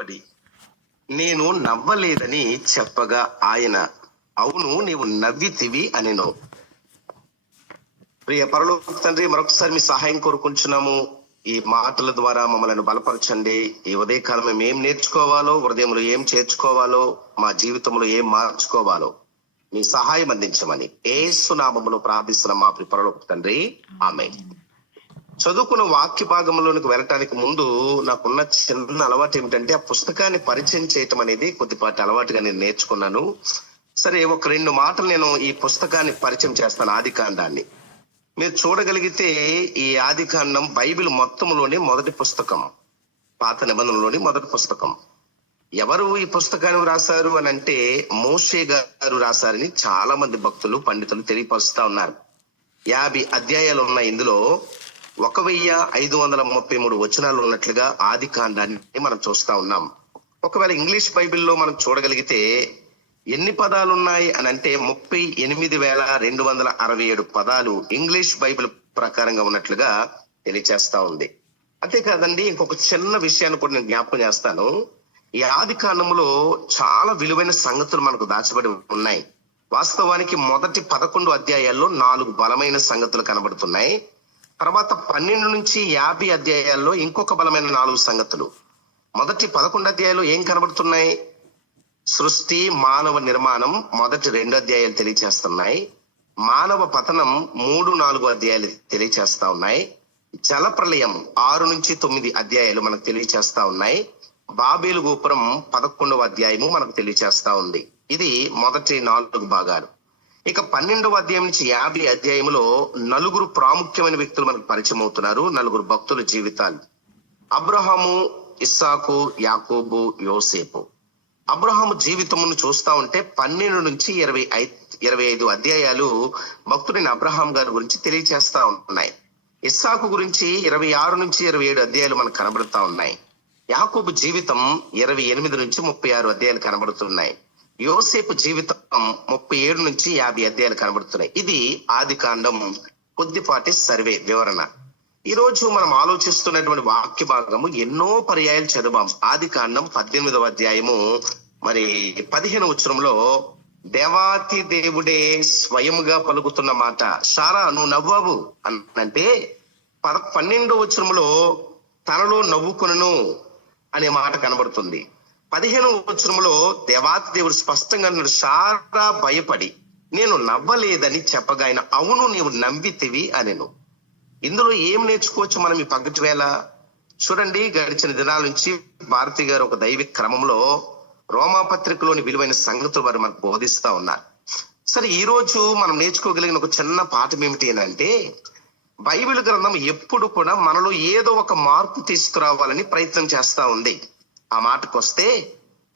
భయపడి నేను నవ్వలేదని చెప్పగా ఆయన, అవును నీవు నవ్వితివి అనెను. ప్రియ పరలోక తండ్రి, మరొకసారి మీ సహాయం కోరుకుంటున్నాము. ఈ మాటల ద్వారా మమ్మల్ని బలపరచండి. ఈ ఉదయకాలం మేము ఏం నేర్చుకోవాలో, హృదయంలో ఏం చేర్చుకోవాలో, మా జీవితంలో ఏం మార్చుకోవాలో మీ సహాయం అందించమని యేసు నామములో ప్రార్థిస్తున్న మా ప్రియ పరలోక తండ్రి, ఆమేన్. చదువుకున్న వాక్య భాగంలోనికి వెళ్ళటానికి ముందు నాకున్న చిన్న అలవాటు ఏమిటంటే, ఆ పుస్తకాన్ని పరిచయం చేయటం అనేది కొద్దిపాటి అలవాటుగా నేను నేర్చుకున్నాను. సరే, ఒక 2 మాటలు నేను ఈ పుస్తకాన్ని పరిచయం చేస్తాను. ఆదికాండాన్ని మీరు చూడగలిగితే, ఈ ఆదికాండం బైబిల్ మొత్తంలోని మొదటి పుస్తకం, పాత నిబంధనలోని మొదటి పుస్తకం. ఎవరు ఈ పుస్తకాన్ని రాశారు అని అంటే, మోషే గారు రాశారని చాలా మంది భక్తులు, పండితులు తెలియపరుస్తా ఉన్నారు. 50 అధ్యాయాలు ఉన్నాయి. ఇందులో 1533 వచనాలు ఉన్నట్లుగా ఆదికాండాన్ని మనం చూస్తా ఉన్నాం. ఒకవేళ ఇంగ్లీష్ బైబిల్లో మనం చూడగలిగితే ఎన్ని పదాలు ఉన్నాయి అని అంటే 38,267 పదాలు ఇంగ్లీష్ బైబిల్ ప్రకారంగా ఉన్నట్లుగా తెలియచేస్తా ఉంది. అంతేకాదండి, ఇంకొక చిన్న విషయాన్ని కూడా నేను జ్ఞాపకం చేస్తాను. ఈ ఆదికాండంలో చాలా విలువైన సంగతులు మనకు దాచబడి ఉన్నాయి. వాస్తవానికి మొదటి 11 అధ్యాయాల్లో 4 బలమైన సంగతులు కనబడుతున్నాయి. తర్వాత 12 నుంచి 50 అధ్యాయాల్లో ఇంకొక బలమైన 4 సంగతులు. మొదటి 11 అధ్యాయాలు ఏం కనబడుతున్నాయి? సృష్టి, మానవ నిర్మాణం మొదటి 2 అధ్యాయాలు తెలియచేస్తున్నాయి. మానవ పతనం 3-4 అధ్యాయాలు తెలియచేస్తా ఉన్నాయి. జల ప్రళయం 6 నుంచి 9 అధ్యాయాలు మనకు తెలియచేస్తా ఉన్నాయి. బాబేలు గోపురం 11వ అధ్యాయము మనకు తెలియచేస్తా ఉంది. ఇది మొదటి 4 భాగాలు. ఇక 12వ అధ్యాయం నుంచి 50 అధ్యాయంలో 4 ప్రాముఖ్యమైన వ్యక్తులు మనకు పరిచయం అవుతున్నారు. 4 భక్తుల జీవితాలు: అబ్రహాము, ఇస్సాకు, యాకోబు, యోసేపు. అబ్రహాము జీవితమును చూస్తా ఉంటే 12 నుంచి 25 అధ్యాయాలు భక్తుడైన అబ్రహాం గారి గురించి తెలియచేస్తా ఉన్నాయి. ఇస్సాకు గురించి 26 నుంచి 27 అధ్యాయాలు మనకు కనబడుతా ఉన్నాయి. యాకోబు జీవితం 28 నుంచి 36 అధ్యాయాలు కనబడుతున్నాయి. యోసేపు జీవితం 37 నుంచి 50 అధ్యాయాలు కనబడుతున్నాయి. ఇది ఆదికాండం కొద్దిపాటి సర్వే వివరణ. ఈ రోజు మనం ఆలోచిస్తున్నటువంటి వాక్య భాగము ఎన్నో పర్యాయాలు చదివాం. ఆదికాండం 18వ అధ్యాయము 15వ వచనంలో దేవాతి దేవుడే స్వయముగా పలుకుతున్న మాట, సారా నువ్వు నవ్వావు అంటే 12వ వచనంలో తనలో నవ్వుకొనును అనే మాట కనబడుతుంది. 15వ వచనంలో దేవాతి దేవుడు స్పష్టంగా అన్నాడు, సారా భయపడి నేను నవ్వలేదని చెప్పగా ఆయన, అవును నీవు నవ్వితివి అనెను. ఇందులో ఏం నేర్చుకోవచ్చు మనం ఈ పగటి వేళ? చూడండి, గడిచిన దినాల నుంచి భారతి గారు ఒక దైవిక క్రమంలో రోమాపత్రికలోని విలువైన సంగతులు వారు మనకు బోధిస్తా ఉన్నారు. సరే, ఈ రోజు మనం నేర్చుకోగలిగిన ఒక చిన్న పాఠం ఏమిటి అంటే, బైబిల్ గ్రంథం ఎప్పుడు కూడా మనలో ఏదో ఒక మార్పు తీసుకురావాలని ప్రయత్నం చేస్తా ఉంది. ఆ మాటకు వస్తే,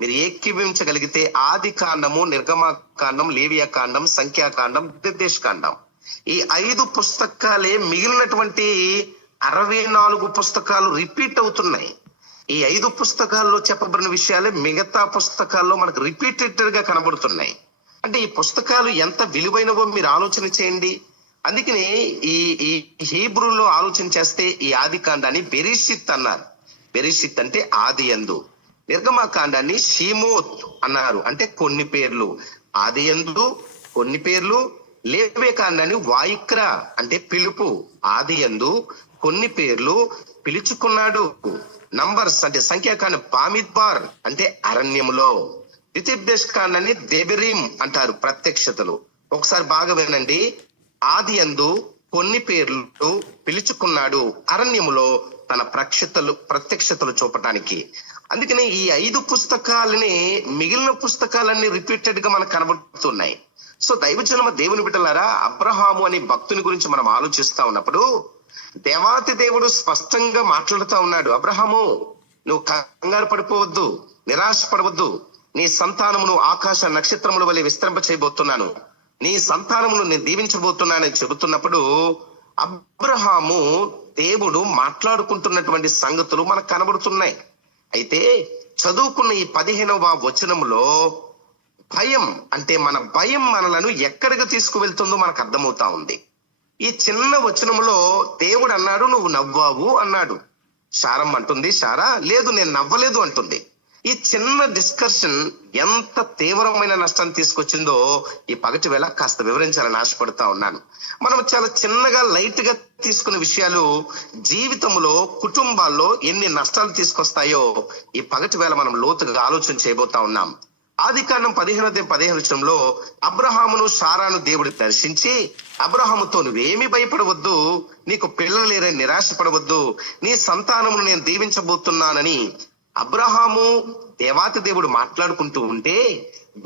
మీరు ఏకీభవించగలిగితే ఆది కాండము, నిర్గమకాండం, లేవియాకాండం, సంఖ్యాకాండం, నిర్దేశకాండం, ఈ 5 పుస్తకాలే మిగిలినటువంటి 64 పుస్తకాలు రిపీట్ అవుతున్నాయి. ఈ 5 పుస్తకాల్లో చెప్పబడిన విషయాలే మిగతా పుస్తకాల్లో మనకు రిపీటెడ్ గా కనబడుతున్నాయి. అంటే ఈ పుస్తకాలు ఎంత విలువైనవో మీరు ఆలోచన చేయండి. అందుకనే ఈ హీబ్రూలో ఆలోచన చేస్తే ఈ ఆది కాండాన్ని బెరీషిత్ అన్నారు. బెరీషిత్ అంటే ఆది యందు. నిర్గమకాండాన్ని షీమోత్ అన్నారు, అంటే కొన్ని పేర్లు. ఆది యందు కొన్ని పేర్లు. లేవియాకాండాన్ని వాయిక్రా అంటే పిలుపు. ఆది యందు కొన్ని పేర్లు, పిలుచుకున్నాడు. నంబర్స్ అంటే సంఖ్యాకాండం బామిద్బార్ అంటే అరణ్యములో. ద్వితీయోపదేశకాండాన్ని దెబిరీం అంటారు, ప్రత్యక్షతలు. ఒకసారి బాగా వినండి. ఆది యందు కొన్ని పేర్లు, పిలుచుకున్నాడు, అరణ్యములో తన ప్రత్యక్షతలు చూపటానికి. అందుకని ఈ 5 పుస్తకాలని మిగిలిన పుస్తకాలన్నీ రిపీటెడ్ గా మనకు కనబడుతున్నాయి. సో దైవజనమ దేవుని బిడ్డలారా, అబ్రహాము అనే భక్తుని గురించి మనం ఆలోచిస్తా ఉన్నప్పుడు దేవాతి దేవుడు స్పష్టంగా మాట్లాడుతూ ఉన్నాడు. అబ్రహాము, నువ్వు కంగారు పడిపోవద్దు, నిరాశ పడవద్దు. నీ సంతానమును ఆకాశ నక్షత్రముల వలె విస్తరింప చేయబోతున్నాను, నీ సంతానమును నేను దీవించబోతున్నానని చెబుతున్నప్పుడు అబ్రహాము దేవుడు మాట్లాడుకుంటున్నటువంటి సంగతులు మనకు కనబడుతున్నాయి. అయితే చదువుకున్న ఈ 15వ వచనంలో భయం అంటే మన భయం మనలను ఎక్కడికి తీసుకువెళ్తుందో మనకు అర్థమవుతా ఉంది. ఈ చిన్న వచనంలో దేవుడు అన్నాడు, నువ్వు నవ్వావు అన్నాడు. శారమ్మ అంటుంది, శారా లేదు నేను నవ్వలేదు అంటుంది. ఈ చిన్న డిస్కషన్ ఎంత తీవ్రమైన నష్టాన్ని తీసుకొచ్చిందో ఈ పగటి వేళ కాస్త వివరించాలని ఆశపడతా ఉన్నాను. మనం చాలా చిన్నగా లైట్ గా తీసుకున్న విషయాలు జీవితంలో కుటుంబాల్లో ఎన్ని నష్టాలు తీసుకొస్తాయో ఈ పగటి వేళ మనం లోతుగా ఆలోచన చేయబోతా ఉన్నాం. ఆదికాండం 15:15 అబ్రహామును శారాను దేవుడు దర్శించి, అబ్రహాముతో నువ్వేమీ భయపడవద్దు, నీకు పిల్లలు లేరని నిరాశపడవద్దు, నీ సంతానమును నేను దీవించబోతున్నానని అబ్రహాము దేవాతి దేవుడు మాట్లాడుకుంటూ ఉంటే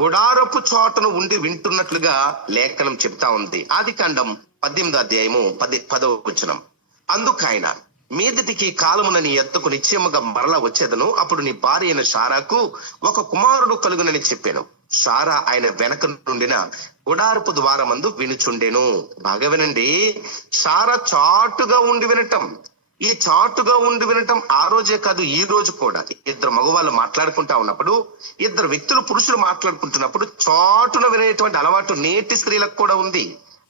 గుడారపు చోటను ఉండి వింటున్నట్లుగా లేఖనం చెప్తా ఉంది. ఆదికాండం 18:10. అందుకైన మీదటికి కాలమున నీ ఎద్దకు నిశ్చయముగా మరలా వచ్చేదను, అప్పుడు నీ భార్య అయిన శారాకు ఒక కుమారుడు కలుగునని చెప్పాను. శారా ఆయన వెనక నుండిన గుడారపు ద్వారమందు వినుచుండెను. బాగా వినండి, శారా చాటుగా ఉండి వినటం. ఈ చాటుగా ఉండి వినటం ఆ రోజే కాదు, ఈ రోజు కూడా ఇద్దరు మగవాళ్ళు మాట్లాడుకుంటా ఉన్నప్పుడు, ఇద్దరు వ్యక్తులు పురుషులు మాట్లాడుకుంటున్నప్పుడు చాటున వినేటువంటి అలవాటు నేటి స్త్రీలకు కూడా ఉంది.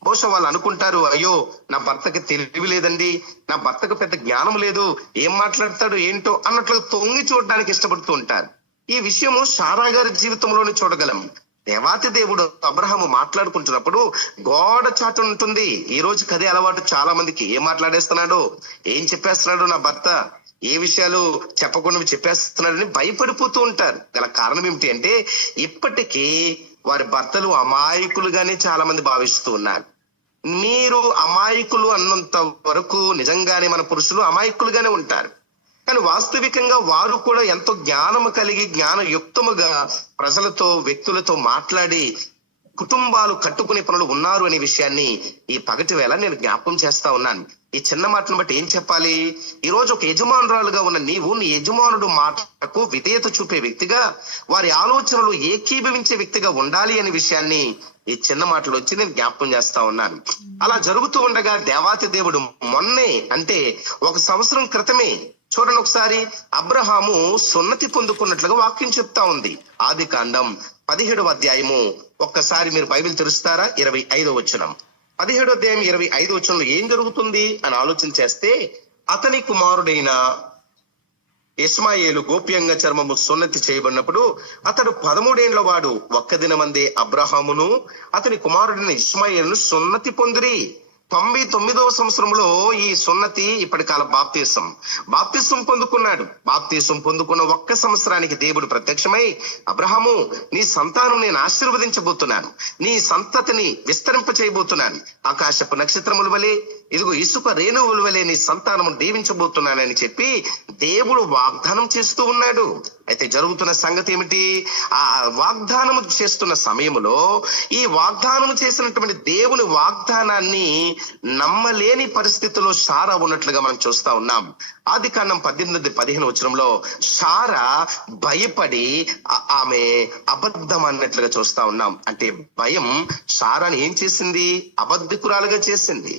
బహుశా వాళ్ళు అనుకుంటారు, అయ్యో నా భర్తకి తెలివి లేదండి, నా భర్తకు పెద్ద జ్ఞానం లేదు, ఏం మాట్లాడతాడు ఏంటో అన్నట్లు తొంగి చూడడానికి ఇష్టపడుతూ ఉంటారు. ఈ విషయము శారా గారి జీవితంలోనే చూడగలం. దేవాతి దేవుడు అబ్రహాము మాట్లాడుకుంటున్నప్పుడు గోడ చాటు ఉంటుంది. ఈ రోజు కదే అలవాటు చాలా మందికి. ఏం మాట్లాడేస్తున్నాడు, ఏం చెప్పేస్తున్నాడు నా భర్త, ఏ విషయాలు చెప్పకుండా చెప్పేస్తున్నాడని భయపడిపోతూ ఉంటారు. గల కారణం ఏమిటి అంటే ఇప్పటికీ వారి భర్తలు అమాయకులుగానే చాలా మంది భావిస్తూ ఉన్నారు. మీరు అమాయకులు అన్నంత వరకు నిజంగానే మన పురుషులు అమాయకులుగానే ఉంటారు. కానీ వాస్తవికంగా వారు కూడా ఎంతో జ్ఞానము కలిగి జ్ఞానయుక్తముగా ప్రజలతో వ్యక్తులతో మాట్లాడి కుటుంబాలు కట్టుకునే పనులు ఉన్నారు అనే విషయాన్ని ఈ పగటి వేళ నేను జ్ఞాపకం చేస్తా ఉన్నాను. ఈ చిన్న మాటను బట్టి ఏం చెప్పాలి? ఈ రోజు ఒక యజమానురాలుగా ఉన్న నీవు నీ యజమానుడు మాటకు విధేయత చూపే వ్యక్తిగా, వారి ఆలోచనలు ఏకీభవించే వ్యక్తిగా ఉండాలి అనే విషయాన్ని ఈ చిన్న మాటలు వచ్చి నేను జ్ఞాపకం చేస్తా ఉన్నాను. అలా జరుగుతూ ఉండగా దేవాతి దేవుడు మొన్నే, అంటే 1 సంవత్సరం క్రితమే చూడండి ఒకసారి, అబ్రహాము సున్నతి పొందుకున్నట్లుగా వాక్యం చెప్తా ఉంది. ఆదికాండం 17 ఒక్కసారి మీరు బైబిల్ తెరుస్తారా? 25వ వచనం. 17 వచనంలో ఏం జరుగుతుంది అని ఆలోచన చేస్తే, అతని కుమారుడైన ఇష్మాయేలు గోప్యంగా చర్మము సున్నతి చేయబడినప్పుడు అతడు 13 ఏండ్ల వాడు. ఒక్క దినమందే అబ్రహామును అతని కుమారుడైన ఇష్మాయేలును సున్నతి పొందిరి. 99వ సంవత్సరంలో ఈ సున్నతి ఇప్పటి కాల బాప్తిసం పొందుకున్నాడు. బాప్తిసం పొందుకున్న 1 సంవత్సరానికి దేవుడు ప్రత్యక్షమై, అబ్రహాము నీ సంతానం నేను ఆశీర్వదించబోతున్నాను, నీ సంతతిని విస్తరింప చేయబోతున్నాను, ఆకాశపు నక్షత్రముల వలె, ఇదిగో ఇసుక రేణువుల వలె నీ సంతానము దీవించబోతున్నానని చెప్పి దేవుడు వాగ్దానం చేస్తూ ఉన్నాడు. అయితే జరుగుతున్న సంగతి ఏమిటి? ఆ వాగ్దానము చేస్తున్న సమయంలో ఈ వాగ్దానము చేసినటువంటి దేవుని వాగ్దానాన్ని నమ్మలేని పరిస్థితిలో శారా ఉన్నట్లుగా మనం చూస్తా ఉన్నాం. ఆదికాండం 18:15 శారా భయపడి ఆమె అబద్ధం అన్నట్లుగా చూస్తా ఉన్నాం. అంటే భయం శారాని ఏం చేసింది? అబద్ధికురాలుగా చేసింది.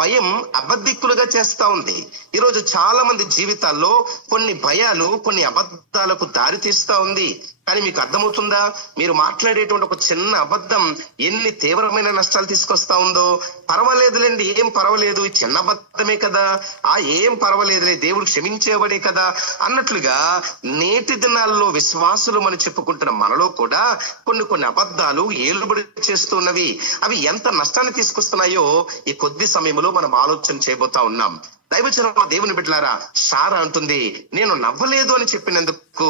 భయం అబద్ధికులుగా చేస్తా ఉంది. ఈరోజు చాలా మంది జీవితాల్లో కొన్ని భయాలు, కొన్ని అబద్ధాలకు దారి తీస్తా ఉంది. కానీ మీకు అర్థమవుతుందా? మీరు మాట్లాడేటువంటి ఒక చిన్న అబద్ధం ఎన్ని తీవ్రమైన నష్టాలు తీసుకొస్తా ఉందో. పర్వాలేదులేండి, ఏం పర్వాలేదు, ఈ చిన్న అబద్ధమే కదా, ఏం పర్వాలేదులే, దేవుడు క్షమించేవాడే కదా అన్నట్లుగా నేటి దినాల్లో విశ్వాసులు మనం చెప్పుకుంటున్న మనలో కూడా కొన్ని అబద్ధాలు ఏలుబడి చేస్తున్నవి. అవి ఎంత నష్టాన్ని తీసుకొస్తున్నాయో ఈ కొద్ది సమయంలో మనం ఆలోచన చేయబోతా ఉన్నాం. దైవజన దేవుని బిడ్డలారా, శారా అంటుంది, నేను నవ్వలేదు అని చెప్పినందుకు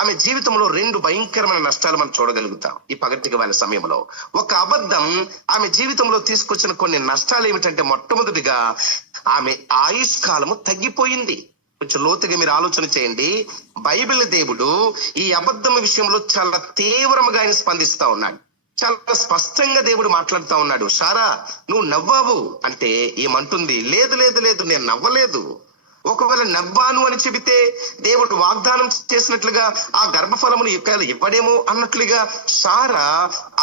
ఆమె జీవితంలో 2 భయంకరమైన నష్టాలు మనం చూడగలుగుతాం ఈ పగటికి వాళ్ళ సమయంలో. ఒక అబద్ధం ఆమె జీవితంలో తీసుకొచ్చిన కొన్ని నష్టాలు ఏమిటంటే, మొట్టమొదటిగా ఆమె ఆయుష్ కాలము తగ్గిపోయింది. కొంచెం లోతుగా మీరు ఆలోచన చేయండి. బైబిల్ దేవుడు ఈ అబద్ధం విషయంలో చాలా తీవ్రంగా ఆయన స్పందిస్తా ఉన్నాడు. చాలా స్పష్టంగా దేవుడు మాట్లాడుతా ఉన్నాడు. శారా నువ్వు నవ్వావు అంటే ఏమంటుంది? లేదు నేను నవ్వలేదు. ఒకవేళ నవ్వాను అని చెబితే దేవుడు వాగ్దానం చేసినట్లుగా ఆ గర్భఫలమును ఇవ్వడేమో అన్నట్లుగా శారా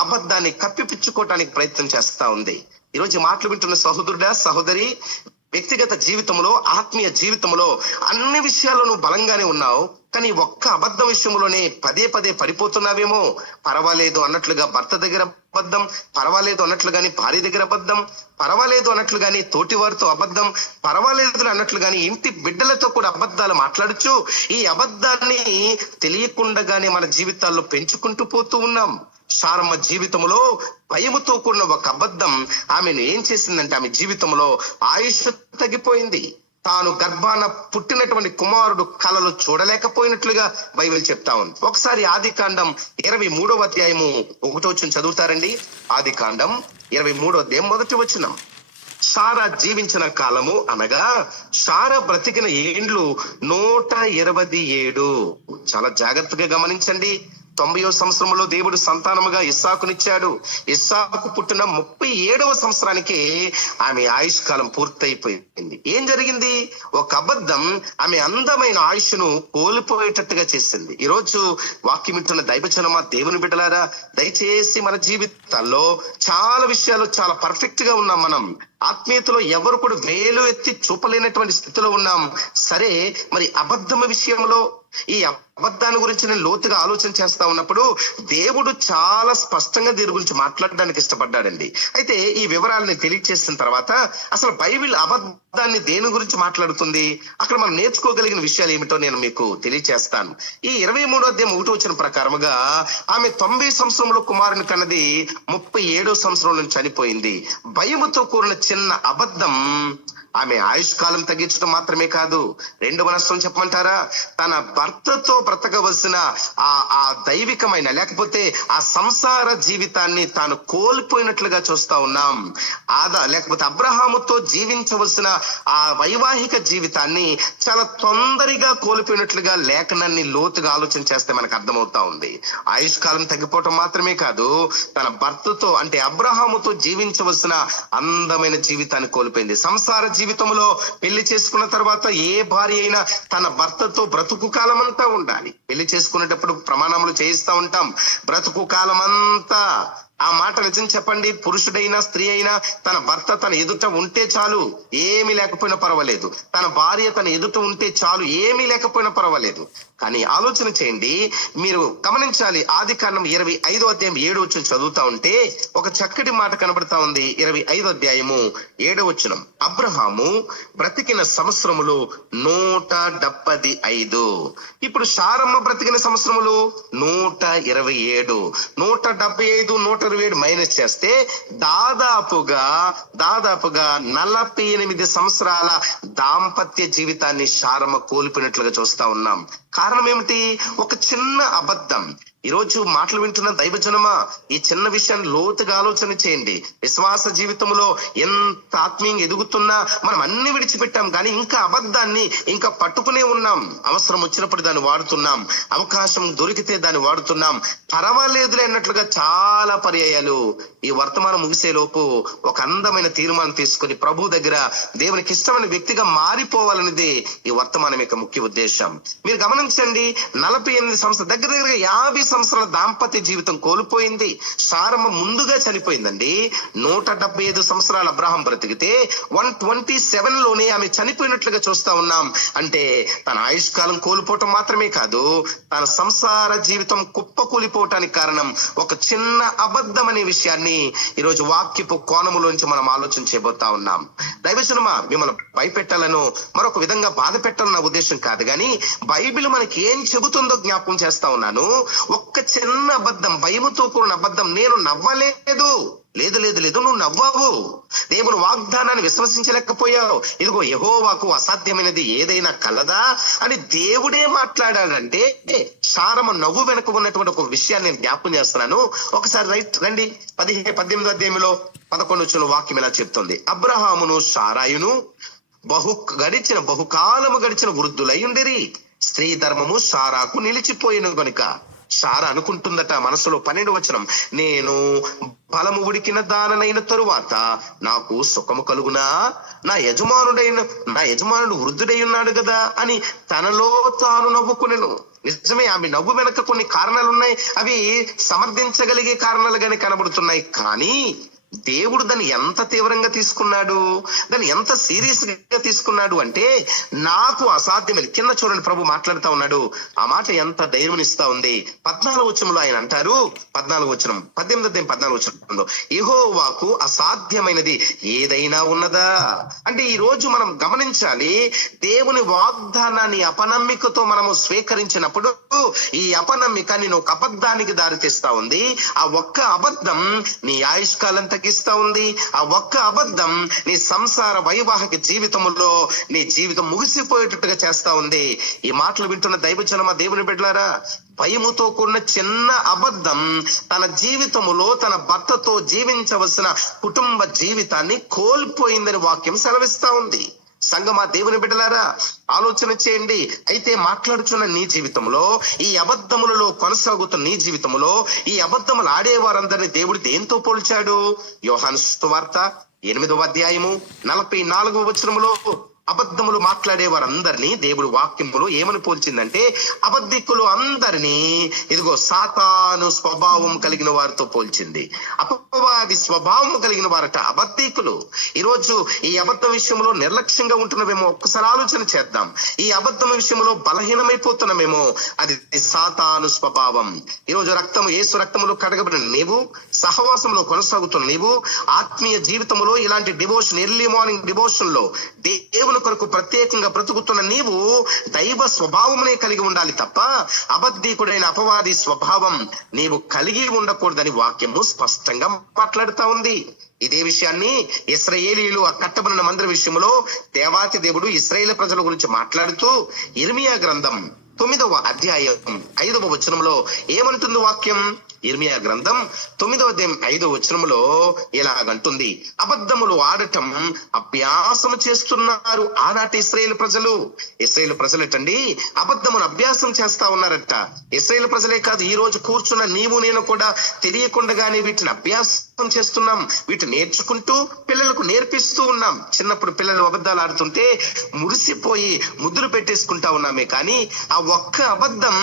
అబద్ధాన్ని కప్పిపుచ్చుకోవటానికి ప్రయత్నం చేస్తా ఉంది. ఈరోజు మాటలు వింటున్న సహోదరుడా, సహోదరి, వ్యక్తిగత జీవితంలో, ఆత్మీయ జీవితంలో అన్ని విషయాల్లో నువ్వు బలంగానే ఉన్నావు. కానీ ఒక్క అబద్ధం విషయంలోనే పదే పదే పడిపోతున్నావేమో. పర్వాలేదు అన్నట్లుగా భర్త దగ్గర అబద్ధం, పర్వాలేదు అన్నట్లుగాని భార్య దగ్గర అబద్ధం, పర్వాలేదు అన్నట్లుగాని తోటి వారితో అబద్ధం, పర్వాలేదు అన్నట్లుగాని ఇంటి బిడ్డలతో కూడా అబద్ధాలు మాట్లాడచ్చు. ఈ అబద్ధాన్ని తెలియకుండానే మన జీవితాల్లో పెంచుకుంటూ పోతూ ఉన్నాం. శారమ్మ జీవితంలో భయముతో కూడిన ఒక అబద్ధం ఆమెను ఏం చేసిందంటే, ఆమె జీవితంలో ఆయుష్ తగ్గిపోయింది. తాను గర్భాన పుట్టినటువంటి కుమారుడు కలలో చూడలేకపోయినట్లుగా బైబిల్ చెప్తా ఉంది. ఒకసారి ఆదికాండం 23వ అధ్యాయము 1వ వచనం చదువుతారండి. ఆదికాండం 23వ అధ్యాయం 1వ వచనం. సారా జీవించిన కాలము అనగా సారా బ్రతికిన ఏండ్లు 127. చాలా జాగ్రత్తగా గమనించండి. 90వ సంవత్సరంలో దేవుడు సంతానముగా ఇస్సాకునిచ్చాడు. ఇస్సాకు పుట్టిన 37వ సంవత్సరానికి ఆమె ఆయుష్ కాలం పూర్తయిపోయింది. ఏం జరిగింది? ఒక అబద్ధం ఆమె అందమైన ఆయుష్ను కోల్పోయేటట్టుగా చేసింది. ఈరోజు వాక్యం వింటున్న దైవజనమా, దేవుని బిడ్డలారా, దయచేసి మన జీవితాల్లో చాలా విషయాలు చాలా పర్ఫెక్ట్ గా ఉన్నాం. మనం ఆత్మీయతలో ఎవరు కూడా వేలు ఎత్తి చూపలేనటువంటి స్థితిలో ఉన్నాం. సరే, మరి అబద్ధం విషయంలో, ఈ అబద్ధాన్ని గురించి నేను లోతుగా ఆలోచన చేస్తా ఉన్నప్పుడు దేవుడు చాలా స్పష్టంగా దీని గురించి మాట్లాడడానికి ఇష్టపడ్డాడండి. అయితే ఈ వివరాలని తెలియచేసిన తర్వాత అసలు బైబిల్ అబద్ధాన్ని దేని గురించి మాట్లాడుతుంది, అక్కడ మనం నేర్చుకోగలిగిన విషయాలు ఏమిటో నేను మీకు తెలియచేస్తాను. ఈ 23వ అధ్యాయం 1వ వచనం ప్రకారముగా ఆమె 90 సంవత్సరంలో కుమారుని కన్నది, 37వ సంవత్సరంలో చనిపోయింది. భయముతో కూడిన చిన్న అబద్ధం ఆమె ఆయుష్ కాలం తగ్గించడం మాత్రమే కాదు, రెండవ నష్టం చెప్పమంటారా, తన భర్తతో బ్రతకవలసిన ఆ దైవికమైన లేకపోతే ఆ సంసార జీవితాన్ని తాను కోల్పోయినట్లుగా చూస్తా ఉన్నాం. లేకపోతే అబ్రహాముతో జీవించవలసిన ఆ వైవాహిక జీవితాన్ని చాలా తొందరగా కోల్పోయినట్లుగా లేఖనాన్ని లోతుగా ఆలోచన చేస్తే మనకు అర్థమవుతా ఉంది. ఆయుష్ కాలం తగ్గిపోవటం మాత్రమే కాదు, తన భర్తతో అంటే అబ్రహాముతో జీవించవలసిన అందమైన జీవితాన్ని కోల్పోయింది. సంసార జీవితంలో పెళ్లి చేసుకున్న తర్వాత ఏ భార్య అయినా తన భర్తతో బ్రతుకు కాలం అంతా ఉండాలి. పెళ్లి చేసుకునేటప్పుడు ప్రమాణములు చేయిస్తా ఉంటాం, బ్రతుకు కాలం అంతా. ఆ మాట నిజం చెప్పండి, పురుషుడైనా స్త్రీ అయినా తన భర్త తన ఎదుట ఉంటే చాలు, ఏమీ లేకపోయినా పర్వాలేదు. తన భార్య తన ఎదుట ఉంటే చాలు, ఏమీ లేకపోయినా పర్వాలేదు. కానీ ఆలోచన చేయండి, మీరు గమనించాలి. ఆదికాండం 25వ అధ్యాయం 7వ వచనం చదువుతా ఉంటే ఒక చక్కటి మాట కనబడతా ఉంది. 25వ అధ్యాయము 7వ వచనం. అబ్రహాము బ్రతికిన సంవత్సరములు 175. ఇప్పుడు శారమ్మ బ్రతికిన సంవత్సరములు 127. 175, 127 మైనస్ చేస్తే దాదాపుగా 48 సంవత్సరాల దాంపత్య జీవితాన్ని శారమ్మ కోల్పోయినట్లుగా చూస్తా ఉన్నాం. కారణం ఏమిటి? ఒక చిన్న అబద్ధం. ఈరోజు మాటలు వింటున్న దైవజనమా, ఈ చిన్న విషయాన్ని లోతుగా ఆలోచన చేయండి. విశ్వాస జీవితంలో ఎంత ఆత్మీయంగా ఎదుగుతున్నా మనం అన్ని విడిచిపెట్టాం, కానీ ఇంకా అబద్ధాన్ని ఇంకా పట్టుకునే ఉన్నాం. అవసరం వచ్చినప్పుడు దాన్ని వాడుతున్నాం, అవకాశం దొరికితే దాన్ని వాడుతున్నాం. పర్వాలేదులే అన్నట్లుగా చాలా పర్యాయాలు ఈ వర్తమానం ముగిసే లోపు ఒక అందమైన తీర్మానం తీసుకుని ప్రభు దగ్గర దేవునికి ఇష్టమైన వ్యక్తిగా మారిపోవాలనేది ఈ వర్తమానం యొక్క ముఖ్య ఉద్దేశం. మీరు గమనించండి, 48 సంవత్సరాలు, దగ్గర 50 సంవత్సరాల దాంపత్య జీవితం కోల్పోయింది. శారమ్మ ముందుగా చనిపోయిందండి. 175 సంవత్సరాలు అబ్రహాం బ్రతికితే 127లోనే ఆమె చనిపోయినట్లుగా చూస్తా ఉన్నాం. అంటే తన ఆయుష్ కాలం కోల్పోవటం మాత్రమే కాదు, తన సంసార జీవితం కుప్పకూలిపోవటానికి కారణం ఒక చిన్న అబద్ధం అనే విషయాన్ని ఈరోజు వాక్యపు కోణములోంచి మనం ఆలోచన చేయబోతా ఉన్నాం. దైవజనమా, మిమ్మల్ని భయపెట్టాలను, మరొక విధంగా బాధ పెట్టాలన్న ఉద్దేశం కాదు, కానీ బైబిల్ మనకి ఏం చెబుతుందో జ్ఞాపకం చేస్తా ఉన్నాను. ఒక్క చిన్న అబద్ధం, భయముతో కూడిన అబద్ధం. నేను నవ్వలేదు. లేదు లేదు లేదు, నువ్వు నవ్వావు. దేవుని వాగ్దానాన్ని విశ్వసించలేకపోయావు. ఇదిగో యెహోవాకు అసాధ్యమైనది ఏదైనా కలదా అని దేవుడే మాట్లాడాడంటే శారమ్మ నవ్వు వెనుక ఉన్నటువంటి ఒక విషయాన్ని నేను జ్ఞాపకం చేస్తున్నాను. ఒకసారి రండి, 18వ అధ్యాయంలో 11వ వచనం వాక్యం ఇలా చెప్తుంది. అబ్రహామును శారాయును బహుకాలము గడిచిన వృద్ధులై ఉండిరి. స్త్రీ ధర్మము శారాకు నిలిచిపోయిన గనుక శారా అనుకుంటుందట మనసులో. 12వ వచనం, నేను బలము ఉడికిన దాననైన తరువాత నాకు సుఖము కలుగునా, నా యజమానుడు వృద్ధుడై ఉన్నాడు కదా అని తనలో తాను నవ్వుకునేను. నిజమే, ఆమె నవ్వు వెనక కొన్ని కారణాలు ఉన్నాయి. అవి సమర్థించగలిగే కారణాలుగానే కనబడుతున్నాయి. కానీ దేవుడు దాన్ని ఎంత తీవ్రంగా తీసుకున్నాడు, దాన్ని ఎంత సీరియస్ గా తీసుకున్నాడు అంటే నాకు అసాధ్యమని. కింద చూడండి, ప్రభు మాట్లాడుతా ఉన్నాడు. ఆ మాట ఎంత ధైర్యం ఇస్తా ఉంది. 14వ వచనంలో ఆయన అంటారు, 14వ వచనం 14వ వచనంలో, యెహోవాకు అసాధ్యమైనది ఏదైనా ఉన్నదా? అంటే ఈ రోజు మనం గమనించాలి, దేవుని వాగ్దానాన్ని అపనమ్మికతో మనము స్వీకరించినప్పుడు ఈ అపనమ్మిక నేను ఒక అబద్ధానికి దారితీస్తా ఉంది. ఆ ఒక్క అబద్ధం నీ ఆయుష్కాలం తగ్గిస్తా ఉంది. ఆ ఒక్క అబద్ధం నీ సంసార వైవాహిక జీవితంలో నీ జీవితం ముగిసిపోయేటట్టుగా చేస్తా ఉంది. ఈ మాటలు వింటున్న దైవజనమా, దేవుని బిడ్డలారా, భయముతో కూడిన చిన్న అబద్ధం తన జీవితములో తన భర్తతో జీవించవలసిన కుటుంబ జీవితాన్ని కోల్పోయిందని వాక్యం సెలవిస్తా ఉంది. సంగమా, దేవుని బిడ్డలారా, ఆలోచన చేయండి. అయితే మాట్లాడుచున్న నీ జీవితంలో, ఈ అబద్ధములలో కొనసాగుతున్న నీ జీవితంలో ఈ అబద్ధములు ఆడేవారందరినీ దేవుడు దేంతో పోల్చాడు? యోహాను సువార్త 8వ అధ్యాయము 44వ వచనములో అబద్ధములు మాట్లాడే వారందరినీ దేవుడు వాక్యములో ఏమని పోల్చిందంటే, అబద్ధికులు అందరినీ ఇదిగో సాతాను స్వభావం కలిగిన వారితో పోల్చింది. అపవాది స్వభావం కలిగిన వారట అబద్ధికులు. ఈరోజు ఈ అబద్ధం విషయంలో నిర్లక్ష్యంగా ఉంటున్నామేమో, ఒక్కసారి ఆలోచన చేద్దాం. ఈ అబద్ధం విషయంలో బలహీనమైపోతున్నామేమో, అది సాతాను స్వభావం. ఈరోజు యేసు రక్తములో కడగబడిన నీవు, సహవాసంలో కొనసాగుతున్న నీవు, ఆత్మీయ జీవితంలో ఇలాంటి డివోషన్, ఎర్లీ మార్నింగ్ డివోషన్ లో దేవుని కొరకు ప్రత్యేకంగా బ్రతుకుతున్న నీవు దైవ స్వభావమునే కలిగి ఉండాలి తప్ప అబద్ధీకుడైన అపవాది స్వభావం నీవు కలిగి ఉండకూడదని వాక్యము స్పష్టంగా మాట్లాడుతా ఉంది. ఇదే విషయాన్ని ఇశ్రాయేలీయులు ఆ కట్టబడిన మందిర విషయంలో దేవాతి దేవుడు ఇశ్రాయేలు ప్రజల గురించి మాట్లాడుతూ యిర్మీయా గ్రంథం 9వ అధ్యాయం 5వ వచనంలో ఏమంటుంది వాక్యం? యిర్మీయా గ్రంథం 9వ అధ్యాయం 5వ వచనంలో ఇలాగంటుంది, అబద్ధములు ఆడటం అభ్యాసం చేస్తున్నారు ఆనాటి ఇశ్రాయేలు ప్రజలటండి అబద్ధమును అభ్యాసం చేస్తా ఉన్నారట. ఇశ్రాయేలు ప్రజలే కాదు, ఈ రోజు కూర్చున్న నీవు నేను కూడా తెలియకుండానే వీటిని అభ్యాసం చేస్తున్నాం. వీటిని నేర్చుకుంటూ పిల్లలకు నేర్పిస్తూ ఉన్నాం. చిన్నప్పుడు పిల్లలు అబద్ధాలు ఆడుతుంటే మురిసిపోయి ముద్దులు పెట్టేసుకుంటా ఉన్నామే, కానీ ఆ ఒక్క అబద్ధం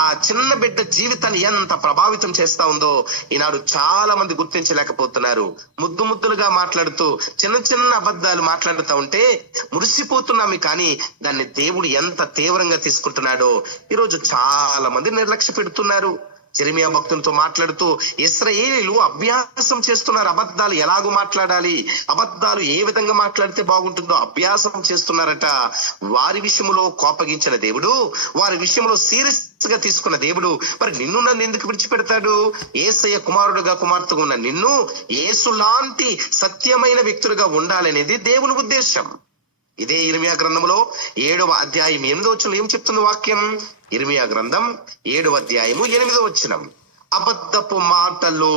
ఆ చిన్న బిడ్డ జీవితాన్ని ఎంత ప్రభావితం చేస్తా ఉందో ఈనాడు చాలా మంది గుర్తించలేకపోతున్నారు. ముద్దులుగా మాట్లాడుతూ చిన్న చిన్న అబద్ధాలు మాట్లాడుతూ ఉంటే మురిసిపోతున్నామే, కానీ దాన్ని దేవుడు ఎంత తీవ్రంగా తీసుకుంటున్నాడో ఈరోజు చాలా మంది నిర్లక్ష్య పెడుతున్నారు. యెరెమీయా భక్తులతో మాట్లాడుతూ ఇశ్రాయేలీయులు అభ్యాసం చేస్తున్నారు, అబద్ధాలు ఎలాగో మాట్లాడాలి, అబద్ధాలు ఏ విధంగా మాట్లాడితే బాగుంటుందో అభ్యాసం చేస్తున్నారట. వారి విషయంలో కోపగించిన దేవుడు, వారి విషయంలో సీరియస్ గా తీసుకున్న దేవుడు మరి నిన్ను నన్ను ఎందుకు విడిచిపెడతాడు? యేసయ్య కుమార్తెగా ఉన్న నిన్ను యేసు లాంటి సత్యమైన వ్యక్తులుగా ఉండాలనేది దేవుని ఉద్దేశం. ఇదే యిర్మీయా గ్రంథంలో 7వ అధ్యాయం 8వ వచనంలో ఏం చెప్తుంది వాక్యం? యిర్మీయా గ్రంథం 7వ అధ్యాయము 8వ వచనం, అబద్ధపు మాటలు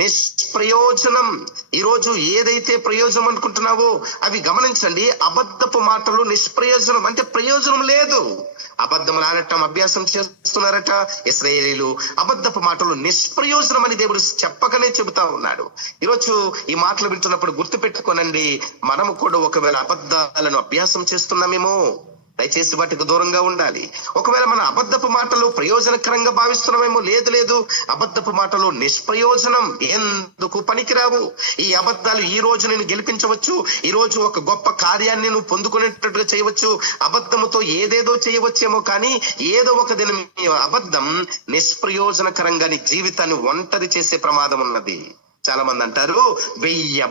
నిష్ప్రయోజనం. ఈరోజు ఏదైతే ప్రయోజనం అనుకుంటున్నావో అవి గమనించండి. అబద్ధపు మాటలు నిష్ప్రయోజనం అంటే ప్రయోజనం లేదు. అబద్ధములు ఆడటం అభ్యాసం చేస్తున్నారట ఇశ్రాయేలీయులు. అబద్ధపు మాటలు నిష్ప్రయోజనం అని దేవుడు చెప్పకనే చెబుతా ఉన్నాడు. ఈరోజు ఈ మాటలు వింటున్నప్పుడు గుర్తు పెట్టుకోనండి, మనము కూడా ఒకవేళ అబద్ధాలను అభ్యాసం చేస్తున్నామేమో, దయచేసి వాటికి దూరంగా ఉండాలి. ఒకవేళ మన అబద్ధపు మాటలు ప్రయోజనకరంగా భావిస్తున్నామేమో, లేదు, అబద్ధపు మాటలు నిష్ప్రయోజనం, ఎందుకు పనికిరావు. ఈ అబద్ధాలు ఈ రోజు నేను గెలిపించవచ్చు, ఈ రోజు ఒక గొప్ప కార్యాన్ని నువ్వు పొందుకునేటట్టుగా చేయవచ్చు, అబద్ధముతో ఏదేదో చేయవచ్చేమో, కానీ ఏదో ఒక దినం అబద్ధం నిష్ప్రయోజనకరంగా నీ జీవితాన్ని ఒంటరి చేసే ప్రమాదం ఉన్నది. చాలా మంది అంటారు 1000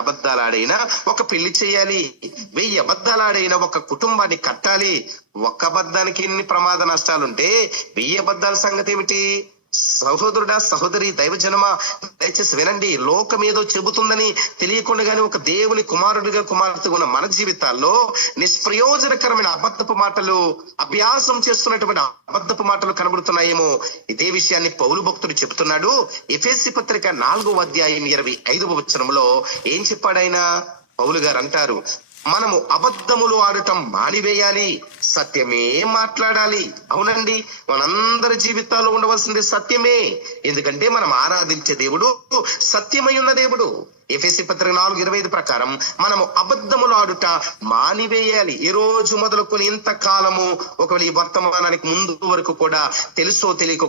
అబద్ధాలు ఆడైనా ఒక పెళ్లి చేయాలి, 1000 అబద్ధాలు ఆడైనా ఒక కుటుంబాన్ని కట్టాలి. ఒక్క అబద్ధానికి ఇన్ని ప్రమాద నష్టాలుంటే 1000 అబద్ధాల సంగతి ఏమిటి? సహోదరుడా, సహోదరి, దైవజనమా, దయచేసి వినండి. లోకం ఏదో చెబుతుందని తెలియకుండానే ఒక దేవుని కుమార్తెగా ఉన్న మన జీవితాల్లో నిష్ప్రయోజనకరమైన అబద్ధపు మాటలు, అభ్యాసం చేస్తున్నటువంటి అబద్ధపు మాటలు కనబడుతున్నాయేమో. ఇదే విషయాన్ని పౌలు భక్తుడు చెబుతున్నాడు. ఎఫెసీ పత్రిక 4వ అధ్యాయం 25వ వచనంలో ఏం చెప్పాడాయన? పౌలు గారు అంటారు, మనము అబద్ధములు ఆడటం మానివేయాలి, సత్యమే మాట్లాడాలి. అవునండి, మనందరి జీవితాల్లో ఉండవలసింది సత్యమే. ఎందుకంటే మనం ఆరాధించే దేవుడు సత్యమై ఉన్న దేవుడు. ఎఫెసీ పత్రిక 4:25 ప్రకారం మనము అబద్ధములాడుట మానివేయాలి. ఈ రోజు మొదలుకొని ఇంతకాలము, ఒకవేళ ఈ వర్తమానానికి ముందు వరకు కూడా తెలుసో తెలియక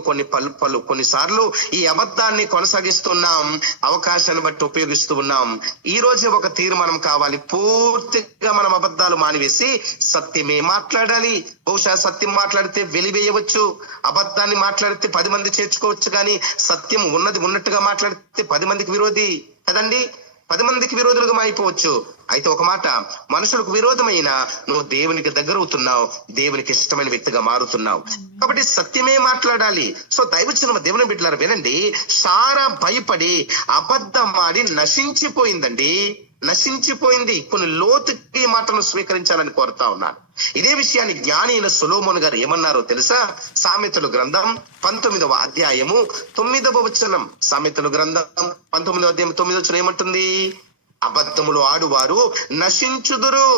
కొన్నిసార్లు ఈ అబద్ధాన్ని కొనసాగిస్తున్నాం, అవకాశాన్ని బట్టి ఉపయోగిస్తూ ఉన్నాం. ఈ రోజే ఒక తీర్మానం కావాలి. పూర్తిగా మనం అబద్ధాలు మానివేసి సత్యమే మాట్లాడాలి. బహుశా సత్యం మాట్లాడితే వెలివేయవచ్చు, అబద్ధాన్ని మాట్లాడితే 10 మంది చేర్చుకోవచ్చు, కానీ సత్యం ఉన్నట్టుగా మాట్లాడితే 10 మందికి విరోధి కదండి, 10 మందికి విరోధులుగా అయిపోవచ్చు. అయితే ఒక మాట, మనుషులకు విరోధమైన నువ్వు దేవునికి దగ్గర అవుతున్నావు, దేవునికి ఇష్టమైన వ్యక్తిగా మారుతున్నావు. కాబట్టి సత్యమే మాట్లాడాలి. సో దైవజనం దేవుని బిడ్డలారా వినండి, సారా భయపడి అబద్ధమాడి నశించిపోయింది. కొన్ని లోతుకి మాటను స్వీకరించాలని కోరుతా ఉన్నాను. ఇదే విషయాన్ని జ్ఞాని అయిన సొలొమోను గారు ఏమన్నారో తెలుసా? సామెతల గ్రంథం 19వ అధ్యాయము 9వ వచనం. సామెతల గ్రంథం 19వ అధ్యాయం 9వ వచనం ఏమంటుంది? అబద్ధములు ఆడువారు నశించుదురు.